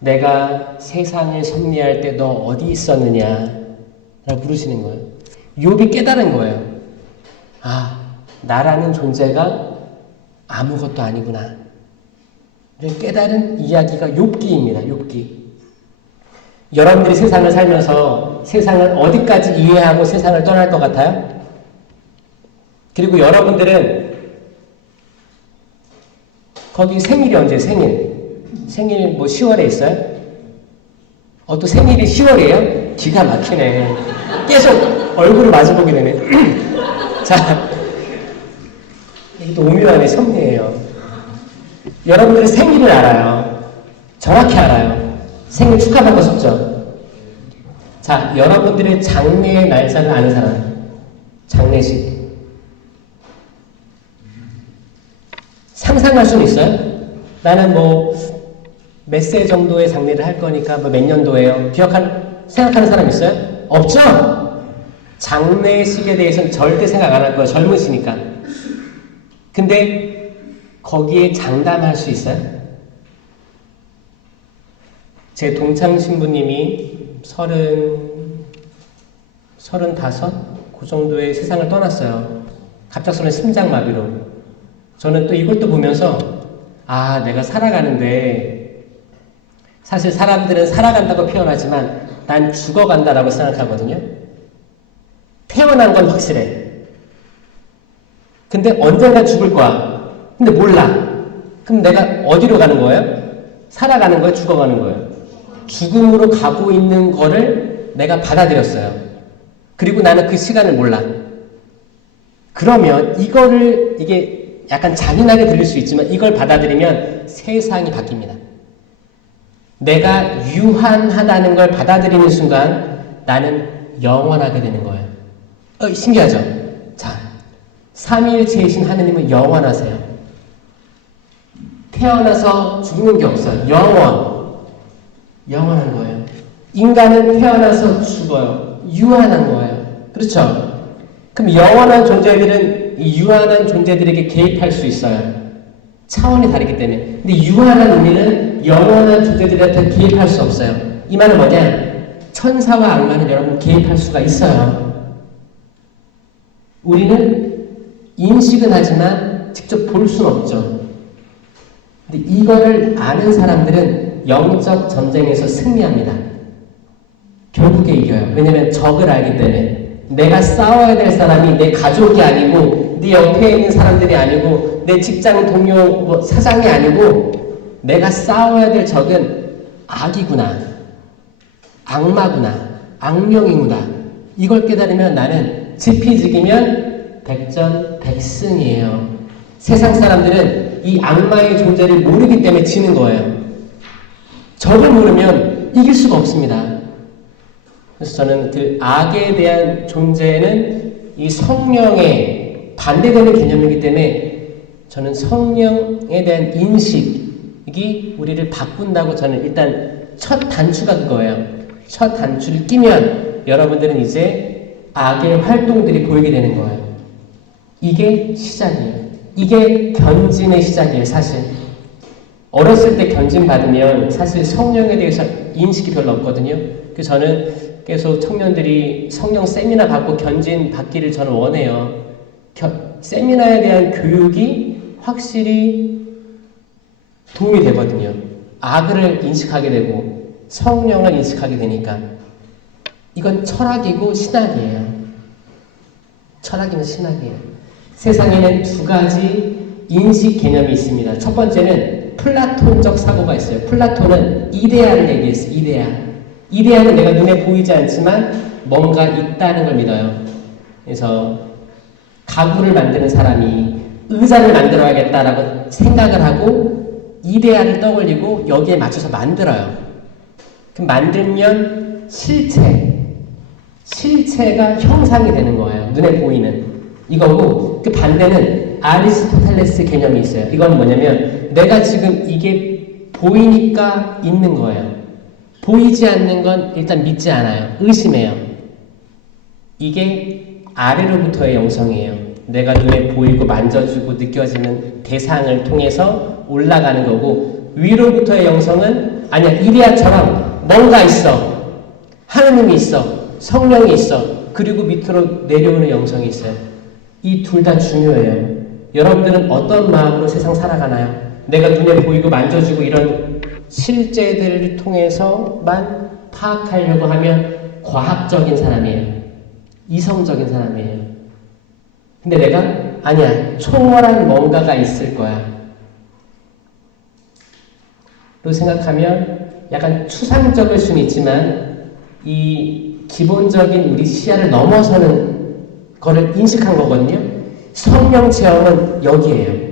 내가 세상을 섭리할 때 너 어디 있었느냐 라고 부르시는 거예요. 욥이 깨달은 거예요. 나라는 존재가 아무것도 아니구나. 깨달은 이야기가 욥기입니다. 욥기. 여러분들이 세상을 살면서 세상을 어디까지 이해하고 세상을 떠날 것 같아요? 그리고 여러분들은 거기 생일이 언제 생일 뭐 10월에 있어요? 또 생일이 10월이에요? 기가 막히네. 계속 얼굴을 마주보게 되네. 자, 이게 또 오묘하네. 섭리예요. 여러분들은 생일을 알아요. 정확히 알아요. 생일 축하받고 싶죠? 자, 여러분들의 장래의 날짜를 아는 사람. 장례식. 상상할 수는 있어요? 나는 몇 세 정도의 장례를 할 거니까 몇 년도예요? 생각하는 사람 있어요? 없죠? 장례식에 대해서는 절대 생각 안 할 거예요. 젊으시니까. 근데 거기에 장담할 수 있어요? 제 동창 신부님이 35? 그 정도의 세상을 떠났어요. 갑작스러운 심장마비로. 저는 또 이것도 보면서 내가 살아가는데 사실 사람들은 살아간다고 표현하지만 난 죽어간다라고 생각하거든요. 태어난 건 확실해. 근데 언젠가 죽을 거야. 근데 몰라. 그럼 내가 어디로 가는 거예요? 살아가는 거예요? 죽어가는 거예요? 죽음으로 가고 있는 거를 내가 받아들였어요. 그리고 나는 그 시간을 몰라. 그러면 이게 약간 잔인하게 들릴 수 있지만 이걸 받아들이면 세상이 바뀝니다. 내가 유한하다는 걸 받아들이는 순간 나는 영원하게 되는 거예요. 신기하죠? 자, 삼위일체이신 하느님은 영원하세요. 태어나서 죽는 게 없어요. 영원한 거예요. 인간은 태어나서 죽어요. 유한한 거예요. 그렇죠? 그럼 영원한 존재들은 이 유한한 존재들에게 개입할 수 있어요. 차원이 다르기 때문에. 근데 유한한 우리는 영원한 존재들한테 개입할 수 없어요. 이 말은 뭐냐? 천사와 악마는 여러분 개입할 수가 있어요. 우리는 인식은 하지만 직접 볼 수는 없죠. 근데 이거를 아는 사람들은 영적 전쟁에서 승리합니다. 결국에 이겨요. 왜냐면 적을 알기 때문에. 내가 싸워야 될 사람이 내 가족이 아니고 네 옆에 있는 사람들이 아니고 내 직장 동료 사장이 아니고 내가 싸워야 될 적은 악이구나, 악마구나, 악령이구나. 이걸 깨달으면 나는 지피지기면 백전백승이에요. 세상 사람들은 이 악마의 존재를 모르기 때문에 지는 거예요. 적을 모르면 이길 수가 없습니다. 그래서 저는 그 악에 대한 존재는 이 성령에 반대되는 개념이기 때문에 저는 성령에 대한 인식, 이게 우리를 바꾼다고 저는 일단 첫 단추가 그거예요. 첫 단추를 끼면 여러분들은 이제 악의 활동들이 보이게 되는 거예요. 이게 시작이에요. 이게 견진의 시작이에요, 사실. 어렸을 때 견진 받으면 사실 성령에 대해서 인식이 별로 없거든요. 그래서 저는 계속 청년들이 성령 세미나 받고 견진 받기를 저는 원해요. 세미나에 대한 교육이 확실히 도움이 되거든요. 악을 인식하게 되고 성령을 인식하게 되니까. 이건 철학이고 신학이에요. 철학이면 신학이에요. 세상에는 두 가지 인식 개념이 있습니다. 첫 번째는 플라톤적 사고가 있어요. 플라톤은 이데아를 얘기했어요. 이데아. 이데아는 내가 눈에 보이지 않지만 뭔가 있다는 걸 믿어요. 그래서 가구를 만드는 사람이 의자를 만들어야겠다라고 생각을 하고 이데아를 떠올리고 여기에 맞춰서 만들어요. 그럼 만들면 실체가 형상이 되는 거예요. 눈에 보이는 이거고, 그 반대는 아리스토텔레스 개념이 있어요. 이건 뭐냐면 내가 지금 이게 보이니까 있는 거예요. 보이지 않는 건 일단 믿지 않아요. 의심해요. 이게 아래로부터의 영성이에요. 내가 눈에 보이고 만져주고 느껴지는 대상을 통해서 올라가는 거고, 위로부터의 영성은 아니야, 이데아처럼 뭔가 있어. 하느님이 있어. 성령이 있어. 그리고 밑으로 내려오는 영성이 있어요. 이 둘 다 중요해요. 여러분들은 어떤 마음으로 세상 살아가나요? 내가 눈에 보이고 만져주고 이런 실제들을 통해서만 파악하려고 하면 과학적인 사람이에요. 이성적인 사람이에요. 근데 내가 아니야, 초월한 뭔가가 있을 거야 로 생각하면 약간 추상적일 수는 있지만 이 기본적인 우리 시야를 넘어서는 거를 인식한 거거든요. 성령 체험은 여기에요.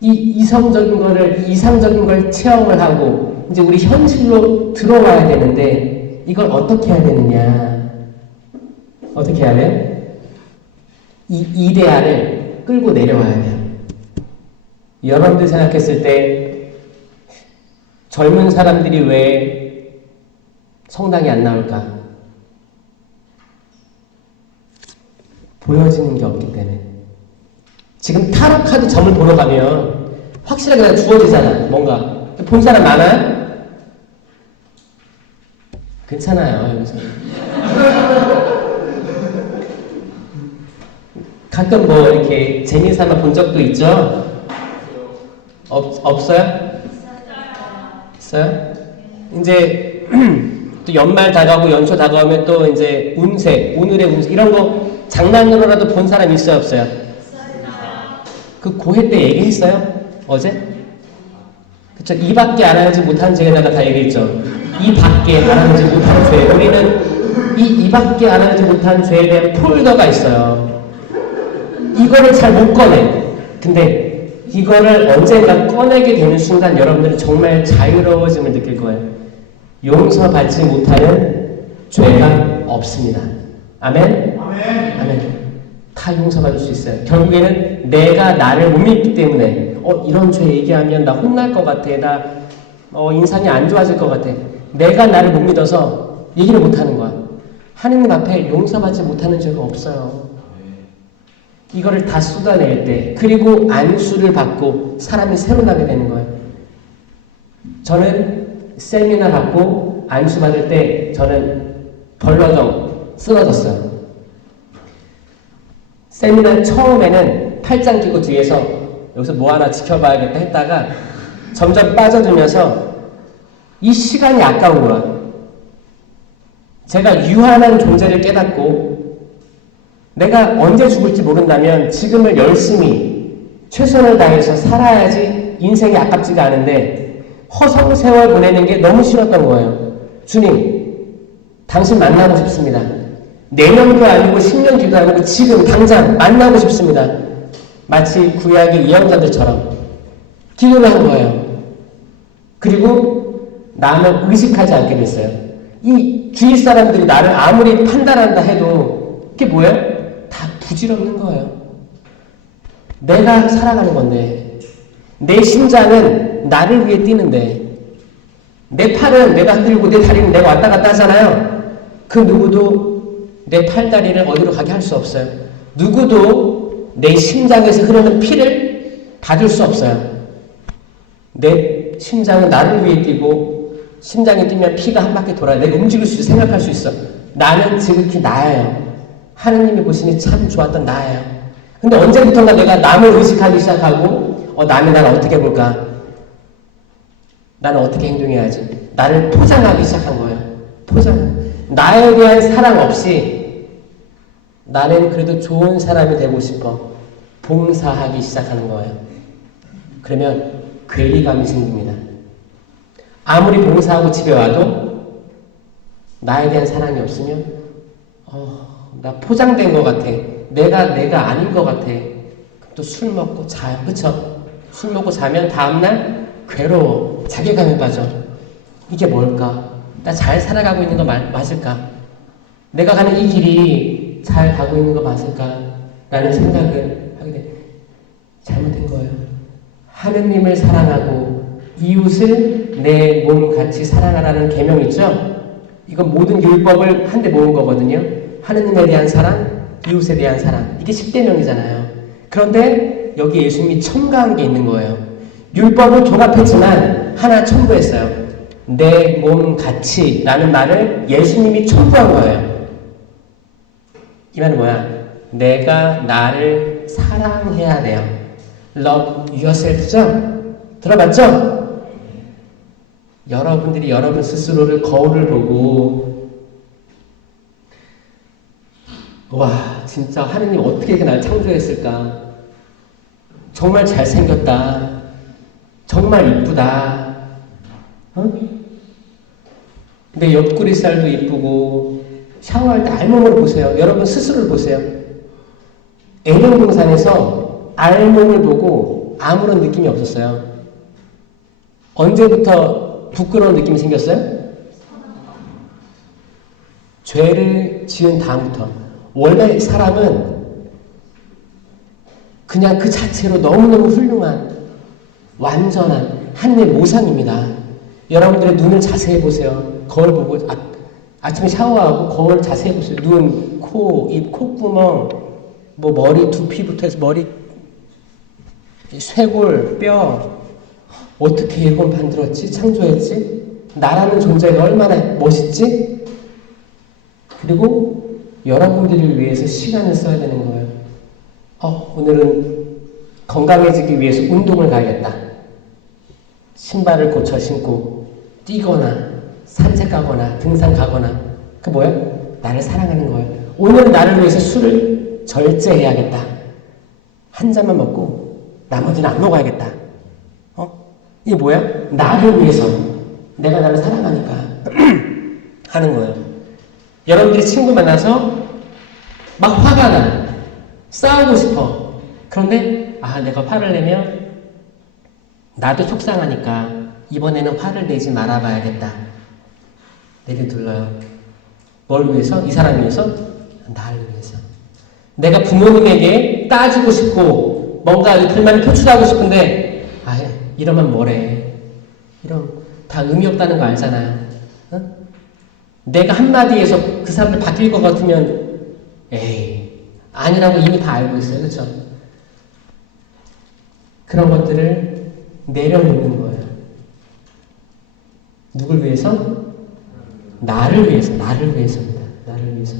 이 이상적인 걸 체험을 하고 이제 우리 현실로 들어와야 되는데 이걸 어떻게 해야 되느냐? 어떻게 해야 돼요? 이 이데아를 끌고 내려와야 돼요. 여러분들 생각했을 때 젊은 사람들이 왜 성당에 안 나올까? 보여지는 게 없기 때문에. 지금 타로 카드 점을 보러 가면 확실하게 그냥 주어지잖아. 뭔가 본 사람 많아요? 괜찮아요. 여기서 가끔 뭐 이렇게 재미삼아 본 적도 있죠? 없어요? 있어요? 이제 또 연말 다가오고 연초 다가오면 또 이제 운세, 오늘의 운세 이런 거 장난으로라도 본 사람 있어요, 없어요? 그 고해 때 얘기했어요? 어제? 그쵸? 이밖에 알아내지 못한 죄에다가 다 얘기했죠. 이밖에 알아내지 못한 죄. 우리는 이밖에 알아내지 못한 죄에 대한 폴더가 있어요. 이거를 잘 못 꺼내. 근데 이거를 언젠가 꺼내게 되는 순간 여러분들은 정말 자유로워짐을 느낄 거예요. 용서받지 못하는 죄가 없습니다. 아멘? 아멘. 아멘. 다 용서받을 수 있어요. 결국에는 내가 나를 못 믿기 때문에 이런 죄 얘기하면 나 혼날 것 같아. 나 인상이 안 좋아질 것 같아. 내가 나를 못 믿어서 얘기를 못하는 거야. 하느님 앞에 용서받지 못하는 죄가 없어요. 이거를 다 쏟아낼 때, 그리고 안수를 받고 사람이 새로 나게 되는 거예요. 저는 세미나 받고 안수 받을 때 저는 벌러덩 쓰러졌어요. 세미나 처음에는 팔짱 끼고 뒤에서 여기서 뭐 하나 지켜봐야겠다 했다가 점점 빠져들면서 이 시간이 아까운 거야. 제가 유한한 존재를 깨닫고 내가 언제 죽을지 모른다면 지금을 열심히 최선을 다해서 살아야지 인생이 아깝지가 않은데 허송세월 보내는 게 너무 싫었던 거예요. 주님, 당신 만나고 싶습니다. 내년도 아니고 10년 뒤도 아니고 지금 당장 만나고 싶습니다. 마치 구약의 예언자들처럼 기도를 한 거예요. 그리고 남을 의식하지 않게 됐어요. 이 주위 사람들이 나를 아무리 판단한다 해도 그게 뭐예요? 다 부질없는 거예요. 내가 살아가는 건데 내 심장은 나를 위해 뛰는데, 내 팔은 내가 흔들고 내 다리는 내가 왔다 갔다 하잖아요. 그 누구도 내 팔다리를 어디로 가게 할 수 없어요. 누구도 내 심장에서 흐르는 피를 받을 수 없어요. 내 심장은 나를 위해 뛰고, 심장이 뛰면 피가 한 바퀴 돌아요. 내가 움직일 수 있어, 생각할 수 있어. 나는 지극히 나예요. 하느님이 보시니 참 좋았던 나예요. 근데 언제부턴가 내가 남을 의식하기 시작하고, 남이 나를 어떻게 볼까? 나는 어떻게 행동해야지? 나를 포장하기 시작한 거예요. 포장. 나에 대한 사랑 없이 나는 그래도 좋은 사람이 되고 싶어. 봉사하기 시작하는 거예요. 그러면 괴리감이 생깁니다. 아무리 봉사하고 집에 와도 나에 대한 사랑이 없으면 나 포장된 것 같아. 내가 아닌 것 같아. 또 술 먹고 자요. 그쵸? 술 먹고 자면 다음날 괴로워. 자괴감에 빠져. 이게 뭘까? 나 잘 살아가고 있는 거 맞을까? 내가 가는 이 길이 잘 가고 있는 거 맞을까? 라는 생각을 하게 돼. 잘못된 거예요. 하느님을 사랑하고 이웃을 내 몸 같이 사랑하라는 계명 있죠? 이건 모든 율법을 한데 모은 거거든요. 하느님에 대한 사랑, 이웃에 대한 사랑. 이게 10대명이잖아요. 그런데 여기 예수님이 첨가한 게 있는 거예요. 율법을 종합했지만 하나 첨부했어요. 내 몸 같이 라는 말을 예수님이 첨부한 거예요. 이 말은 뭐야? 내가 나를 사랑해야 돼요. Love yourself죠? 들어봤죠? 여러분들이 여러분 스스로를 거울을 보고 와 진짜 하느님 어떻게 이렇게 날 창조했을까? 정말 잘생겼다. 정말 이쁘다. 내 옆구리살도 이쁘고 샤워할 때 알몸을 보세요. 여러분 스스로를 보세요. 애명동산에서 알몸을 보고 아무런 느낌이 없었어요. 언제부터 부끄러운 느낌이 생겼어요? 죄를 지은 다음부터. 원래 사람은 그냥 그 자체로 너무너무 훌륭한 완전한 하느님의 모상입니다. 여러분들의 눈을 자세히 보세요. 거울 보고 아침에 샤워하고 거울 자세히 보세요. 눈, 코, 입, 콧구멍, 뭐 머리 두피부터 해서 머리, 쇄골, 뼈 어떻게 이걸 만들었지? 창조했지? 나라는 존재가 얼마나 멋있지? 그리고 여러분들을 위해서 시간을 써야 되는 거예요. 오늘은 건강해지기 위해서 운동을 가야겠다. 신발을 고쳐 신고 뛰거나 산책 가거나 등산 가거나 그 뭐야? 나를 사랑하는 거예요. 오늘 나를 위해서 술을 절제해야겠다. 한 잔만 먹고 나머지는 안 먹어야겠다. 이게 뭐야? 나를 위해서 내가 나를 사랑하니까 하는 거예요. 여러분들이 친구 만나서 막 화가 나. 싸우고 싶어. 그런데 내가 화를 내면 나도 속상하니까 이번에는 화를 내지 말아봐야겠다. 내려둘러요. 뭘 위해서? 이 사람 위해서? 나를 위해서. 내가 부모님에게 따지고 싶고 뭔가 불만을 표출하고 싶은데 이러면 뭐래. 이런 다 의미 없다는 거 알잖아요. 내가 한마디에서 그 사람들 바뀔 것 같으면 아니라고 이미 다 알고 있어요. 그렇죠? 그런 것들을 내려놓는 거예요. 누굴 위해서? 나를 위해서. 나를 위해서입니다. 나를 위해서.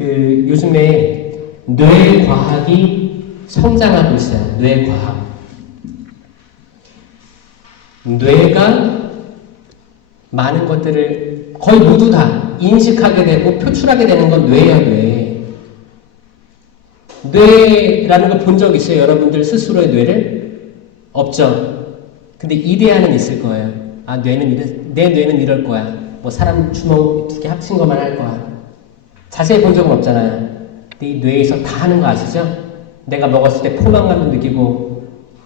요즘에 뇌과학이 성장하고 있어요. 뇌과학. 뇌가 많은 것들을 거의 모두 다 인식하게 되고 표출하게 되는 건 뇌예요, 뇌. 뇌라는 걸 본 적 있어요? 여러분들 스스로의 뇌를? 없죠. 근데 이데아는 있을 거예요. 내 뇌는 이럴 거야. 뭐 사람 주먹 2개 합친 것만 할 거야. 자세히 본 적은 없잖아요. 근데 이 뇌에서 다 하는 거 아시죠? 내가 먹었을 때 포만감도 느끼고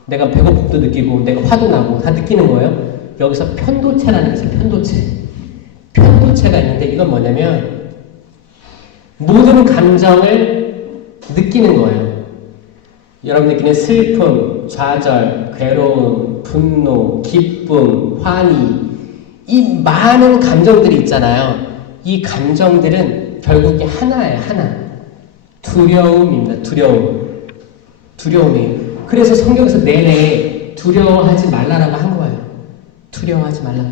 내가 배고픔도 느끼고 내가 화도 나고 다 느끼는 거예요. 여기서 편도체라는 게 있어요. 편도체가 있는데 이건 뭐냐면 모든 감정을 느끼는 거예요. 여러분 느끼는 슬픔, 좌절, 괴로움, 분노, 기쁨, 환희, 이 많은 감정들이 있잖아요. 이 감정들은 결국에 하나예요, 하나. 두려움입니다, 두려움. 두려움이에요. 그래서 성경에서 내내 두려워하지 말라라고 한 거예요. 두려워하지 말라.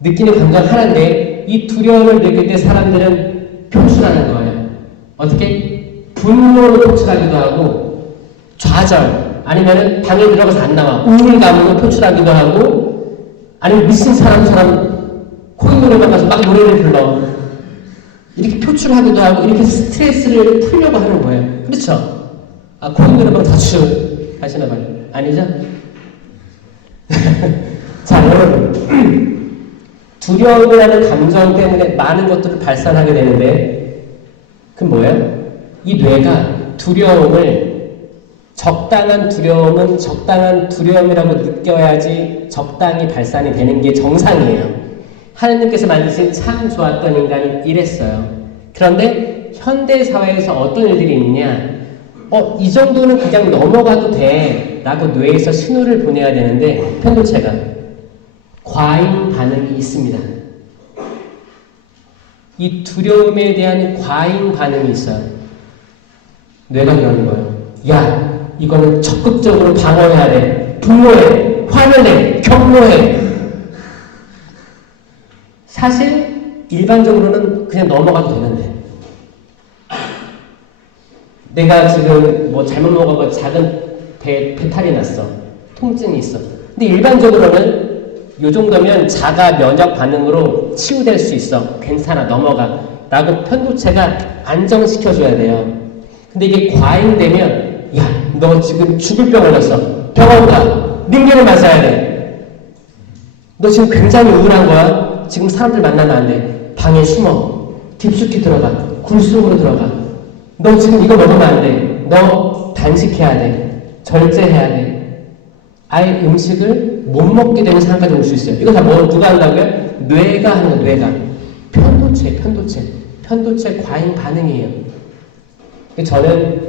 느끼는 감정 하나인데 이 두려움을 느낄 때 사람들은 표출하는 거예요. 어떻게? 분노로 표출하기도 하고 좌절 아니면은 방에 들어가서 안 나와 우울감으로 표출하기도 하고 아니면 미친 사람처럼 코인 노래방 가서 막 노래를 불러 이렇게 표출하기도 하고 이렇게 스트레스를 풀려고 하는 거예요. 그렇죠? 아 코인 노래방 자주 가시나 봐요. 아니죠? 자 여러분 두려움이라는 감정 때문에 많은 것들을 발산하게 되는데 그 뭐예요? 이 뇌가 두려움을 적당한 두려움은 적당한 두려움이라고 느껴야지 적당히 발산이 되는 게 정상이에요. 하느님께서 만드신 참 좋았던 인간이 이랬어요. 그런데 현대사회에서 어떤 일들이 있냐 이 정도는 그냥 넘어가도 돼 라고 뇌에서 신호를 보내야 되는데 편도체가 과잉 반응이 있습니다. 이 두려움에 대한 과잉 반응이 있어요. 뇌가 그러는 거예요. 야, 이거는 적극적으로 방어해야 돼. 분노해, 화를 내, 경고해. 사실 일반적으로는 그냥 넘어가도 되는데 내가 지금 뭐 잘못 먹어서 작은 배탈이 났어. 통증이 있어. 근데 일반적으로는 이 정도면 자가 면역 반응으로 치유될 수 있어. 괜찮아, 넘어가. 라고 편도체가 안정시켜줘야 돼요. 근데 이게 과잉되면, 야, 너 지금 죽을 병 걸렸어. 병원 가. 링겔을 맞아야 돼. 너 지금 굉장히 우울한 거야. 지금 사람들 만나면 안 돼. 방에 숨어. 깊숙이 들어가. 굴속으로 들어가. 너 지금 이거 먹으면 안 돼. 너 단식해야 돼. 절제해야 돼. 아예 음식을 못 먹게 되는 상황까지 올 수 있어요. 이거 다 누가 한다고요? 뇌가 하는 거예요, 뇌가. 편도체 과잉 반응이에요. 저는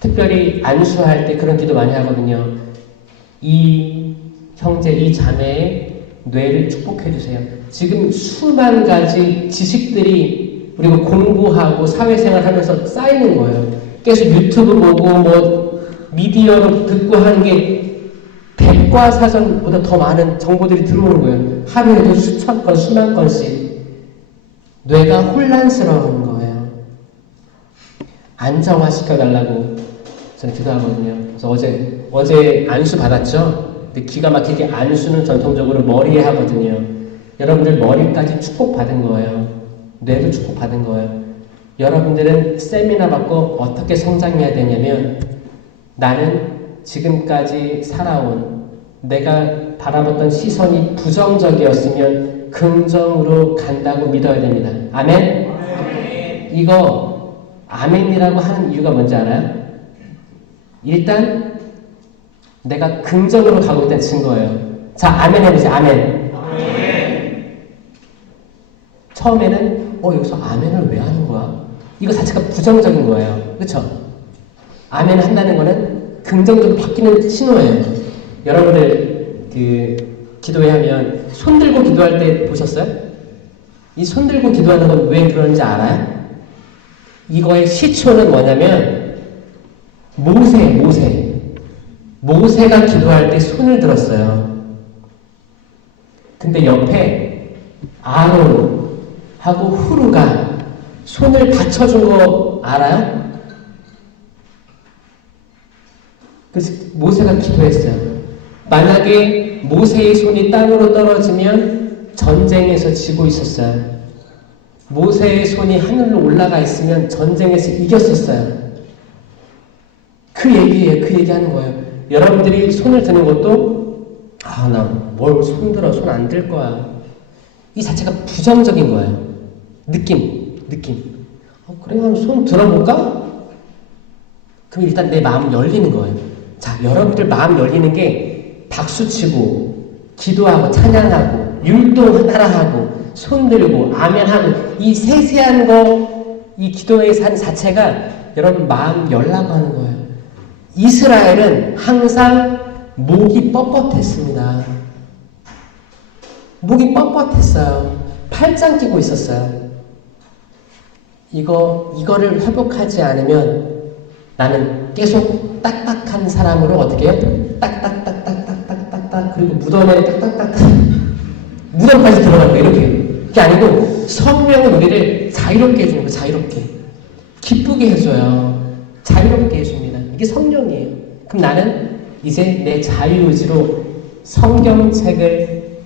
특별히 안수할 때 그런 기도 많이 하거든요. 이 형제, 이 자매의 뇌를 축복해 주세요. 지금 수만 가지 지식들이 그리고 공부하고 사회생활 하면서 쌓이는 거예요. 계속 유튜브 보고 뭐 미디어로 듣고 하는 게 백과사전보다 더 많은 정보들이 들어오는 거예요. 하루에도 수천 건, 수만 건씩. 뇌가 혼란스러운 거예요. 안정화시켜달라고 저는 기도하거든요. 그래서 어제 안수 받았죠? 근데 기가 막히게 안수는 전통적으로 머리에 하거든요. 여러분들 머리까지 축복받은 거예요. 뇌도 축복받은 거예요. 여러분들은 세미나 받고 어떻게 성장해야 되냐면 나는 지금까지 살아온 내가 바라봤던 시선이 부정적이었으면 긍정으로 간다고 믿어야 됩니다. 아멘? 아멘. 이거 아멘이라고 하는 이유가 뭔지 알아요? 일단 내가 긍정으로 가고 있다는 증거예요. 자, 아멘 해보세요. 아멘. 아멘. 처음에는 여기서 아멘을 왜 하는 거야? 이거 자체가 부정적인 거예요. 그렇죠? 아멘 한다는 거는 긍정적으로 바뀌는 신호예요. 여러분들 기도회 하면 손 들고 기도할 때 보셨어요? 이 손 들고 기도하는 건 왜 그런지 알아요? 이거의 시초는 뭐냐면 모세가 기도할 때 손을 들었어요. 근데 옆에 아론하고 후르가 손을 받쳐준 거 알아요? 그래서 모세가 기도했어요. 만약에 모세의 손이 땅으로 떨어지면 전쟁에서 지고 있었어요. 모세의 손이 하늘로 올라가 있으면 전쟁에서 이겼었어요. 그 얘기예요. 그 얘기하는 거예요. 여러분들이 손을 드는 것도 나 뭘 손 들어, 손 안 들 거야. 이 자체가 부정적인 거예요. 느낌. 그래, 한번 손 들어볼까? 그럼 일단 내 마음은 열리는 거예요. 자, 여러분들 마음 열리는 게 박수치고 기도하고 찬양하고 율동 따라하고 손 들고 아멘하고 이 세세한 거 이 기도의 산 자체가 여러분 마음 열라고 하는 거예요. 이스라엘은 항상 목이 뻣뻣했습니다. 목이 뻣뻣했어요. 팔짱 끼고 있었어요. 이거를 회복하지 않으면 나는 계속 딱딱한 사람으로 어떻게 해요? 딱딱딱딱딱딱딱딱 그리고 무덤에 딱딱딱딱 무덤까지 들어가는 거예요. 이렇게. 그게 아니고 성령은 우리를 자유롭게 해주는 거예요. 자유롭게. 기쁘게 해줘요. 자유롭게 해줍니다. 이게 성령이에요. 그럼 나는 이제 내 자유의지로 성경책을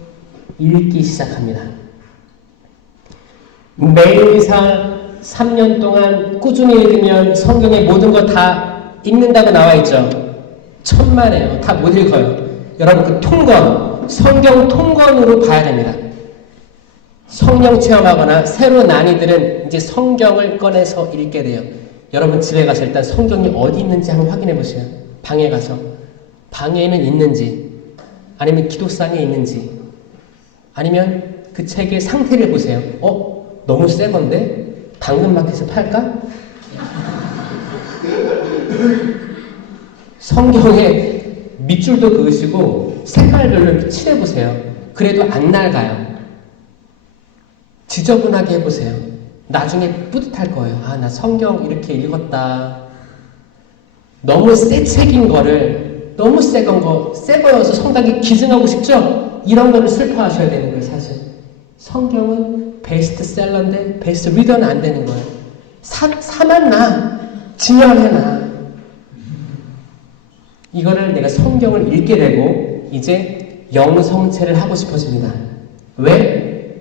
읽기 시작합니다. 매일이상 3년 동안 꾸준히 읽으면 성경의 모든 거 다 읽는다고 나와 있죠. 천만에요. 다 못 읽어요. 여러분 그 통건, 성경 통건으로 봐야 됩니다. 성령 체험하거나 새로 난이들은 이제 성경을 꺼내서 읽게 돼요. 여러분 집에 가서 일단 성경이 어디 있는지 한번 확인해 보세요. 방에 가서. 방에는 있는지 아니면 기도상에 있는지 아니면 그 책의 상태를 보세요. 너무 새 건데? 당근마켓에서 팔까? 성경에 밑줄도 그으시고 색깔별로 칠해보세요. 그래도 안 낡아요. 지저분하게 해보세요. 나중에 뿌듯할 거예요. 나 성경 이렇게 읽었다. 너무 새 책인 거를 너무 새 거여서 성당에 기증하고 싶죠? 이런 거를 슬퍼하셔야 되는 거예요. 사실 성경은 베스트셀러인데 베스트 리더는 안 되는 거예요. 사만 나 진열해놔. 이거를 내가 성경을 읽게 되고 이제 영성체를 하고 싶어집니다. 왜?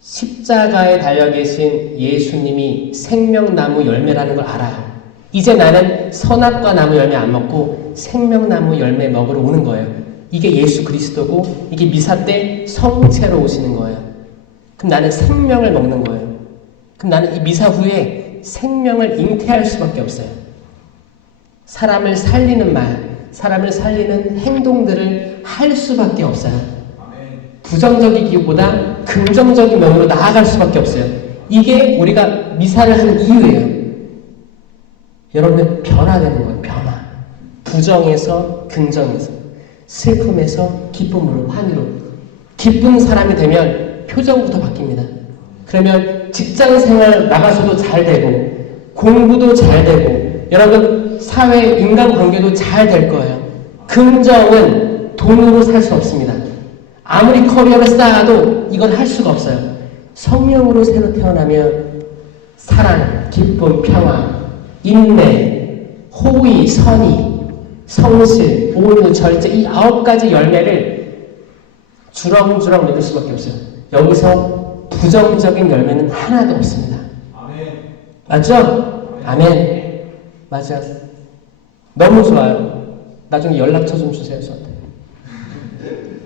십자가에 달려 계신 예수님이 생명나무 열매라는 걸 알아요. 이제 나는 선악과 나무 열매 안 먹고 생명나무 열매 먹으러 오는 거예요. 이게 예수 그리스도고 이게 미사 때 성체로 오시는 거예요. 그럼 나는 생명을 먹는 거예요. 그럼 나는 이 미사 후에 생명을 잉태할 수밖에 없어요. 사람을 살리는 말, 사람을 살리는 행동들을 할 수밖에 없어요. 부정적이기보다 긍정적인 면으로 나아갈 수밖에 없어요. 이게 우리가 미사를 하는 이유예요. 여러분의 변화되는 거예요. 변화. 부정에서 긍정에서, 슬픔에서 기쁨으로, 환희로. 기쁜 사람이 되면 표정부터 바뀝니다. 그러면 직장생활 나가서도 잘 되고 공부도 잘 되고 여러분 사회 인간관계도 잘 될 거예요. 긍정은 돈으로 살 수 없습니다. 아무리 커리어를 쌓아도 이건 할 수가 없어요. 성령으로 새로 태어나면 사랑, 기쁨, 평화, 인내, 호의, 선의, 성실, 온유, 절제 이 9가지 열매를 주렁주렁 맺을 수밖에 없어요. 여기서 부정적인 열매는 하나도 없습니다. 아멘. 맞죠? 아멘. 맞아. 너무 좋아요. 나중에 연락처 좀 주세요, 저한테.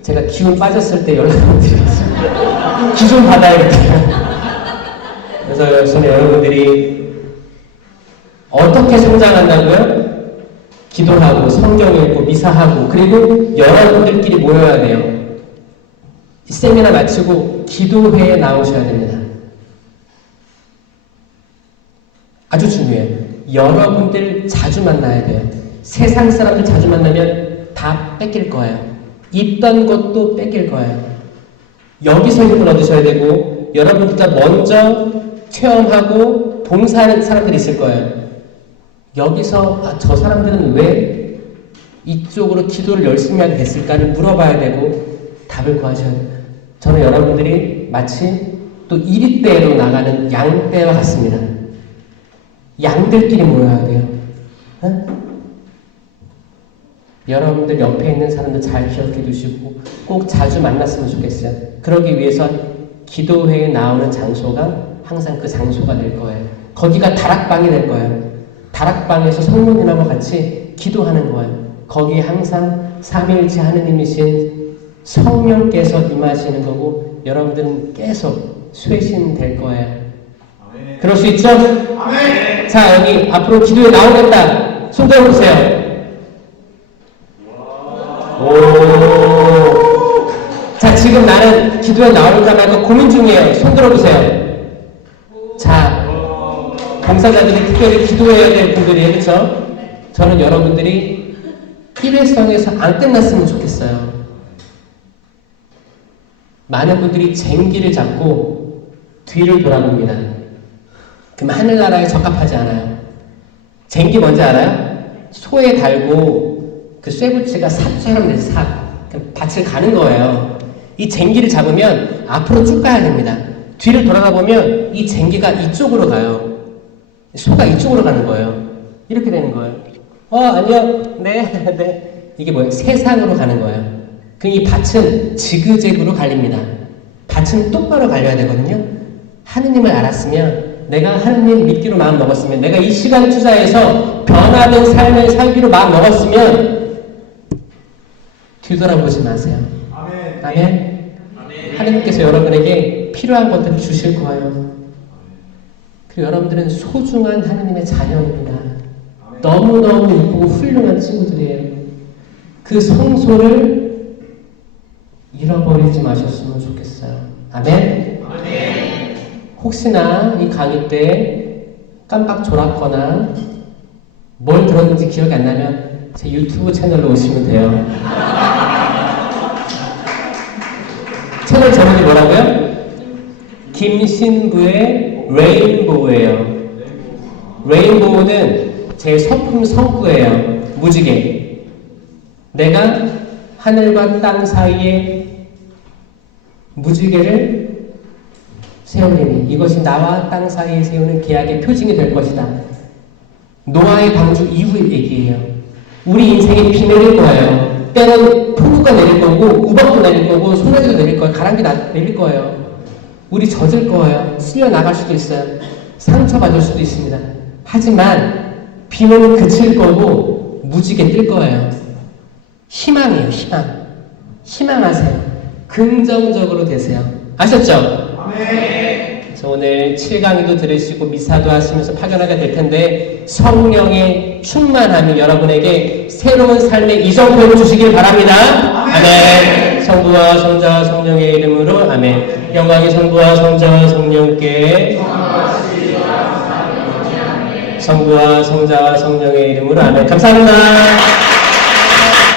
제가 기운 빠졌을 때 연락 한번 드리겠습니다. 기 좀 받아야겠다. 그래서 저는 여러분들이 어떻게 성장한다고요? 기도하고 성경 읽고 미사하고 그리고 여러분들끼리 모여야 돼요. 세미나 마치고 기도회에 나오셔야 됩니다. 아주 중요해요. 여러분들 자주 만나야 돼요. 세상 사람들 자주 만나면 다 뺏길 거예요. 있던 것도 뺏길 거예요. 여기서 힘을 얻으셔야 되고 여러분들보다 먼저 체험하고 봉사하는 사람들이 있을 거예요. 여기서 저 사람들은 왜 이쪽으로 기도를 열심히 하게 됐을까를 물어봐야 되고 답을 구하셔야 돼요. 저는 여러분들이 마치 또 이리떼로 나가는 양떼와 같습니다. 양들끼리 모여야 돼요. 네? 여러분들 옆에 있는 사람들 잘 기억해 두시고 꼭 자주 만났으면 좋겠어요. 그러기 위해서 기도회에 나오는 장소가 항상 그 장소가 될 거예요. 거기가 다락방이 될 거예요. 다락방에서 성모님하고 같이 기도하는 거예요. 거기에 항상 삼위일체 하느님이신 성령께서 임하시는 거고 여러분들은 계속 쇄신될 거예요. 아멘. 그럴 수 있죠? 아멘. 자, 여기 앞으로 기도에 나오겠다. 손 들어보세요. 오. 자, 지금 나는 기도에 나올까 말까 고민 중이에요. 손 들어보세요. 자, 봉사자들이 특별히 기도해야 될 분들이에요. 그렇죠? 저는 여러분들이 일회성에서 안 끝났으면 좋겠어요. 많은 분들이 쟁기를 잡고 뒤를 돌아봅니다. 그럼 하늘나라에 적합하지 않아요. 쟁기 뭔지 알아요? 소에 달고 그 쇠붙이가 삽처럼 돼서 삽. 밭을 가는 거예요. 이 쟁기를 잡으면 앞으로 쭉 가야 됩니다. 뒤를 돌아보면 이 쟁기가 이쪽으로 가요. 소가 이쪽으로 가는 거예요. 이렇게 되는 거예요. 안녕. 네. 이게 뭐예요? 세상으로 가는 거예요. 그럼 이 밭은 지그재그로 갈립니다. 밭은 똑바로 갈려야 되거든요. 하느님을 알았으면, 내가 하느님 믿기로 마음 먹었으면, 내가 이 시간 투자해서 변화된 삶을 살기로 마음 먹었으면 뒤돌아보지 마세요. 아멘. 아멘. 하느님께서 여러분에게 필요한 것들을 주실 거예요. 그리고 여러분들은 소중한 하느님의 자녀입니다. 너무너무 이쁘고 훌륭한 친구들이에요. 그 성소를 잃어버리지 마셨으면 좋겠어요. 아멘? 아멘. 혹시나 이 강의 때 깜빡 졸았거나 뭘 들었는지 기억이 안 나면 제 유튜브 채널로 오시면 돼요. 채널 제목이 뭐라고요? 김신부의 레인보우예요. 레인보우는 제 성품 성구예요. 무지개. 내가 하늘과 땅 사이에 무지개를 세우리니 이것이 나와 땅 사이에 세우는 계약의 표징이 될 것이다. 노아의 방주 이후의 얘기예요. 우리 인생에 비 내릴 거예요. 때는 폭우가 내릴 거고 우박도 내릴 거고 소나기도 내릴 거예요. 가랑비 내릴 거예요. 우리 젖을 거예요. 쓸려 나갈 수도 있어요. 상처받을 수도 있습니다. 하지만 비는 그칠 거고 무지개 뜰 거예요. 희망이에요. 희망. 희망하세요. 긍정적으로 되세요. 아셨죠? 네. 그래서 오늘 7강의도 들으시고 미사도 하시면서 파견하게 될 텐데 성령의 충만함이 여러분에게 새로운 삶의 이정표를 주시길 바랍니다. 아멘. 성부와 성자와 성령의 이름으로 아멘. 영광의 성부와 성자와 성령께 성부와 성자와 성령의 이름으로 아멘. 감사합니다.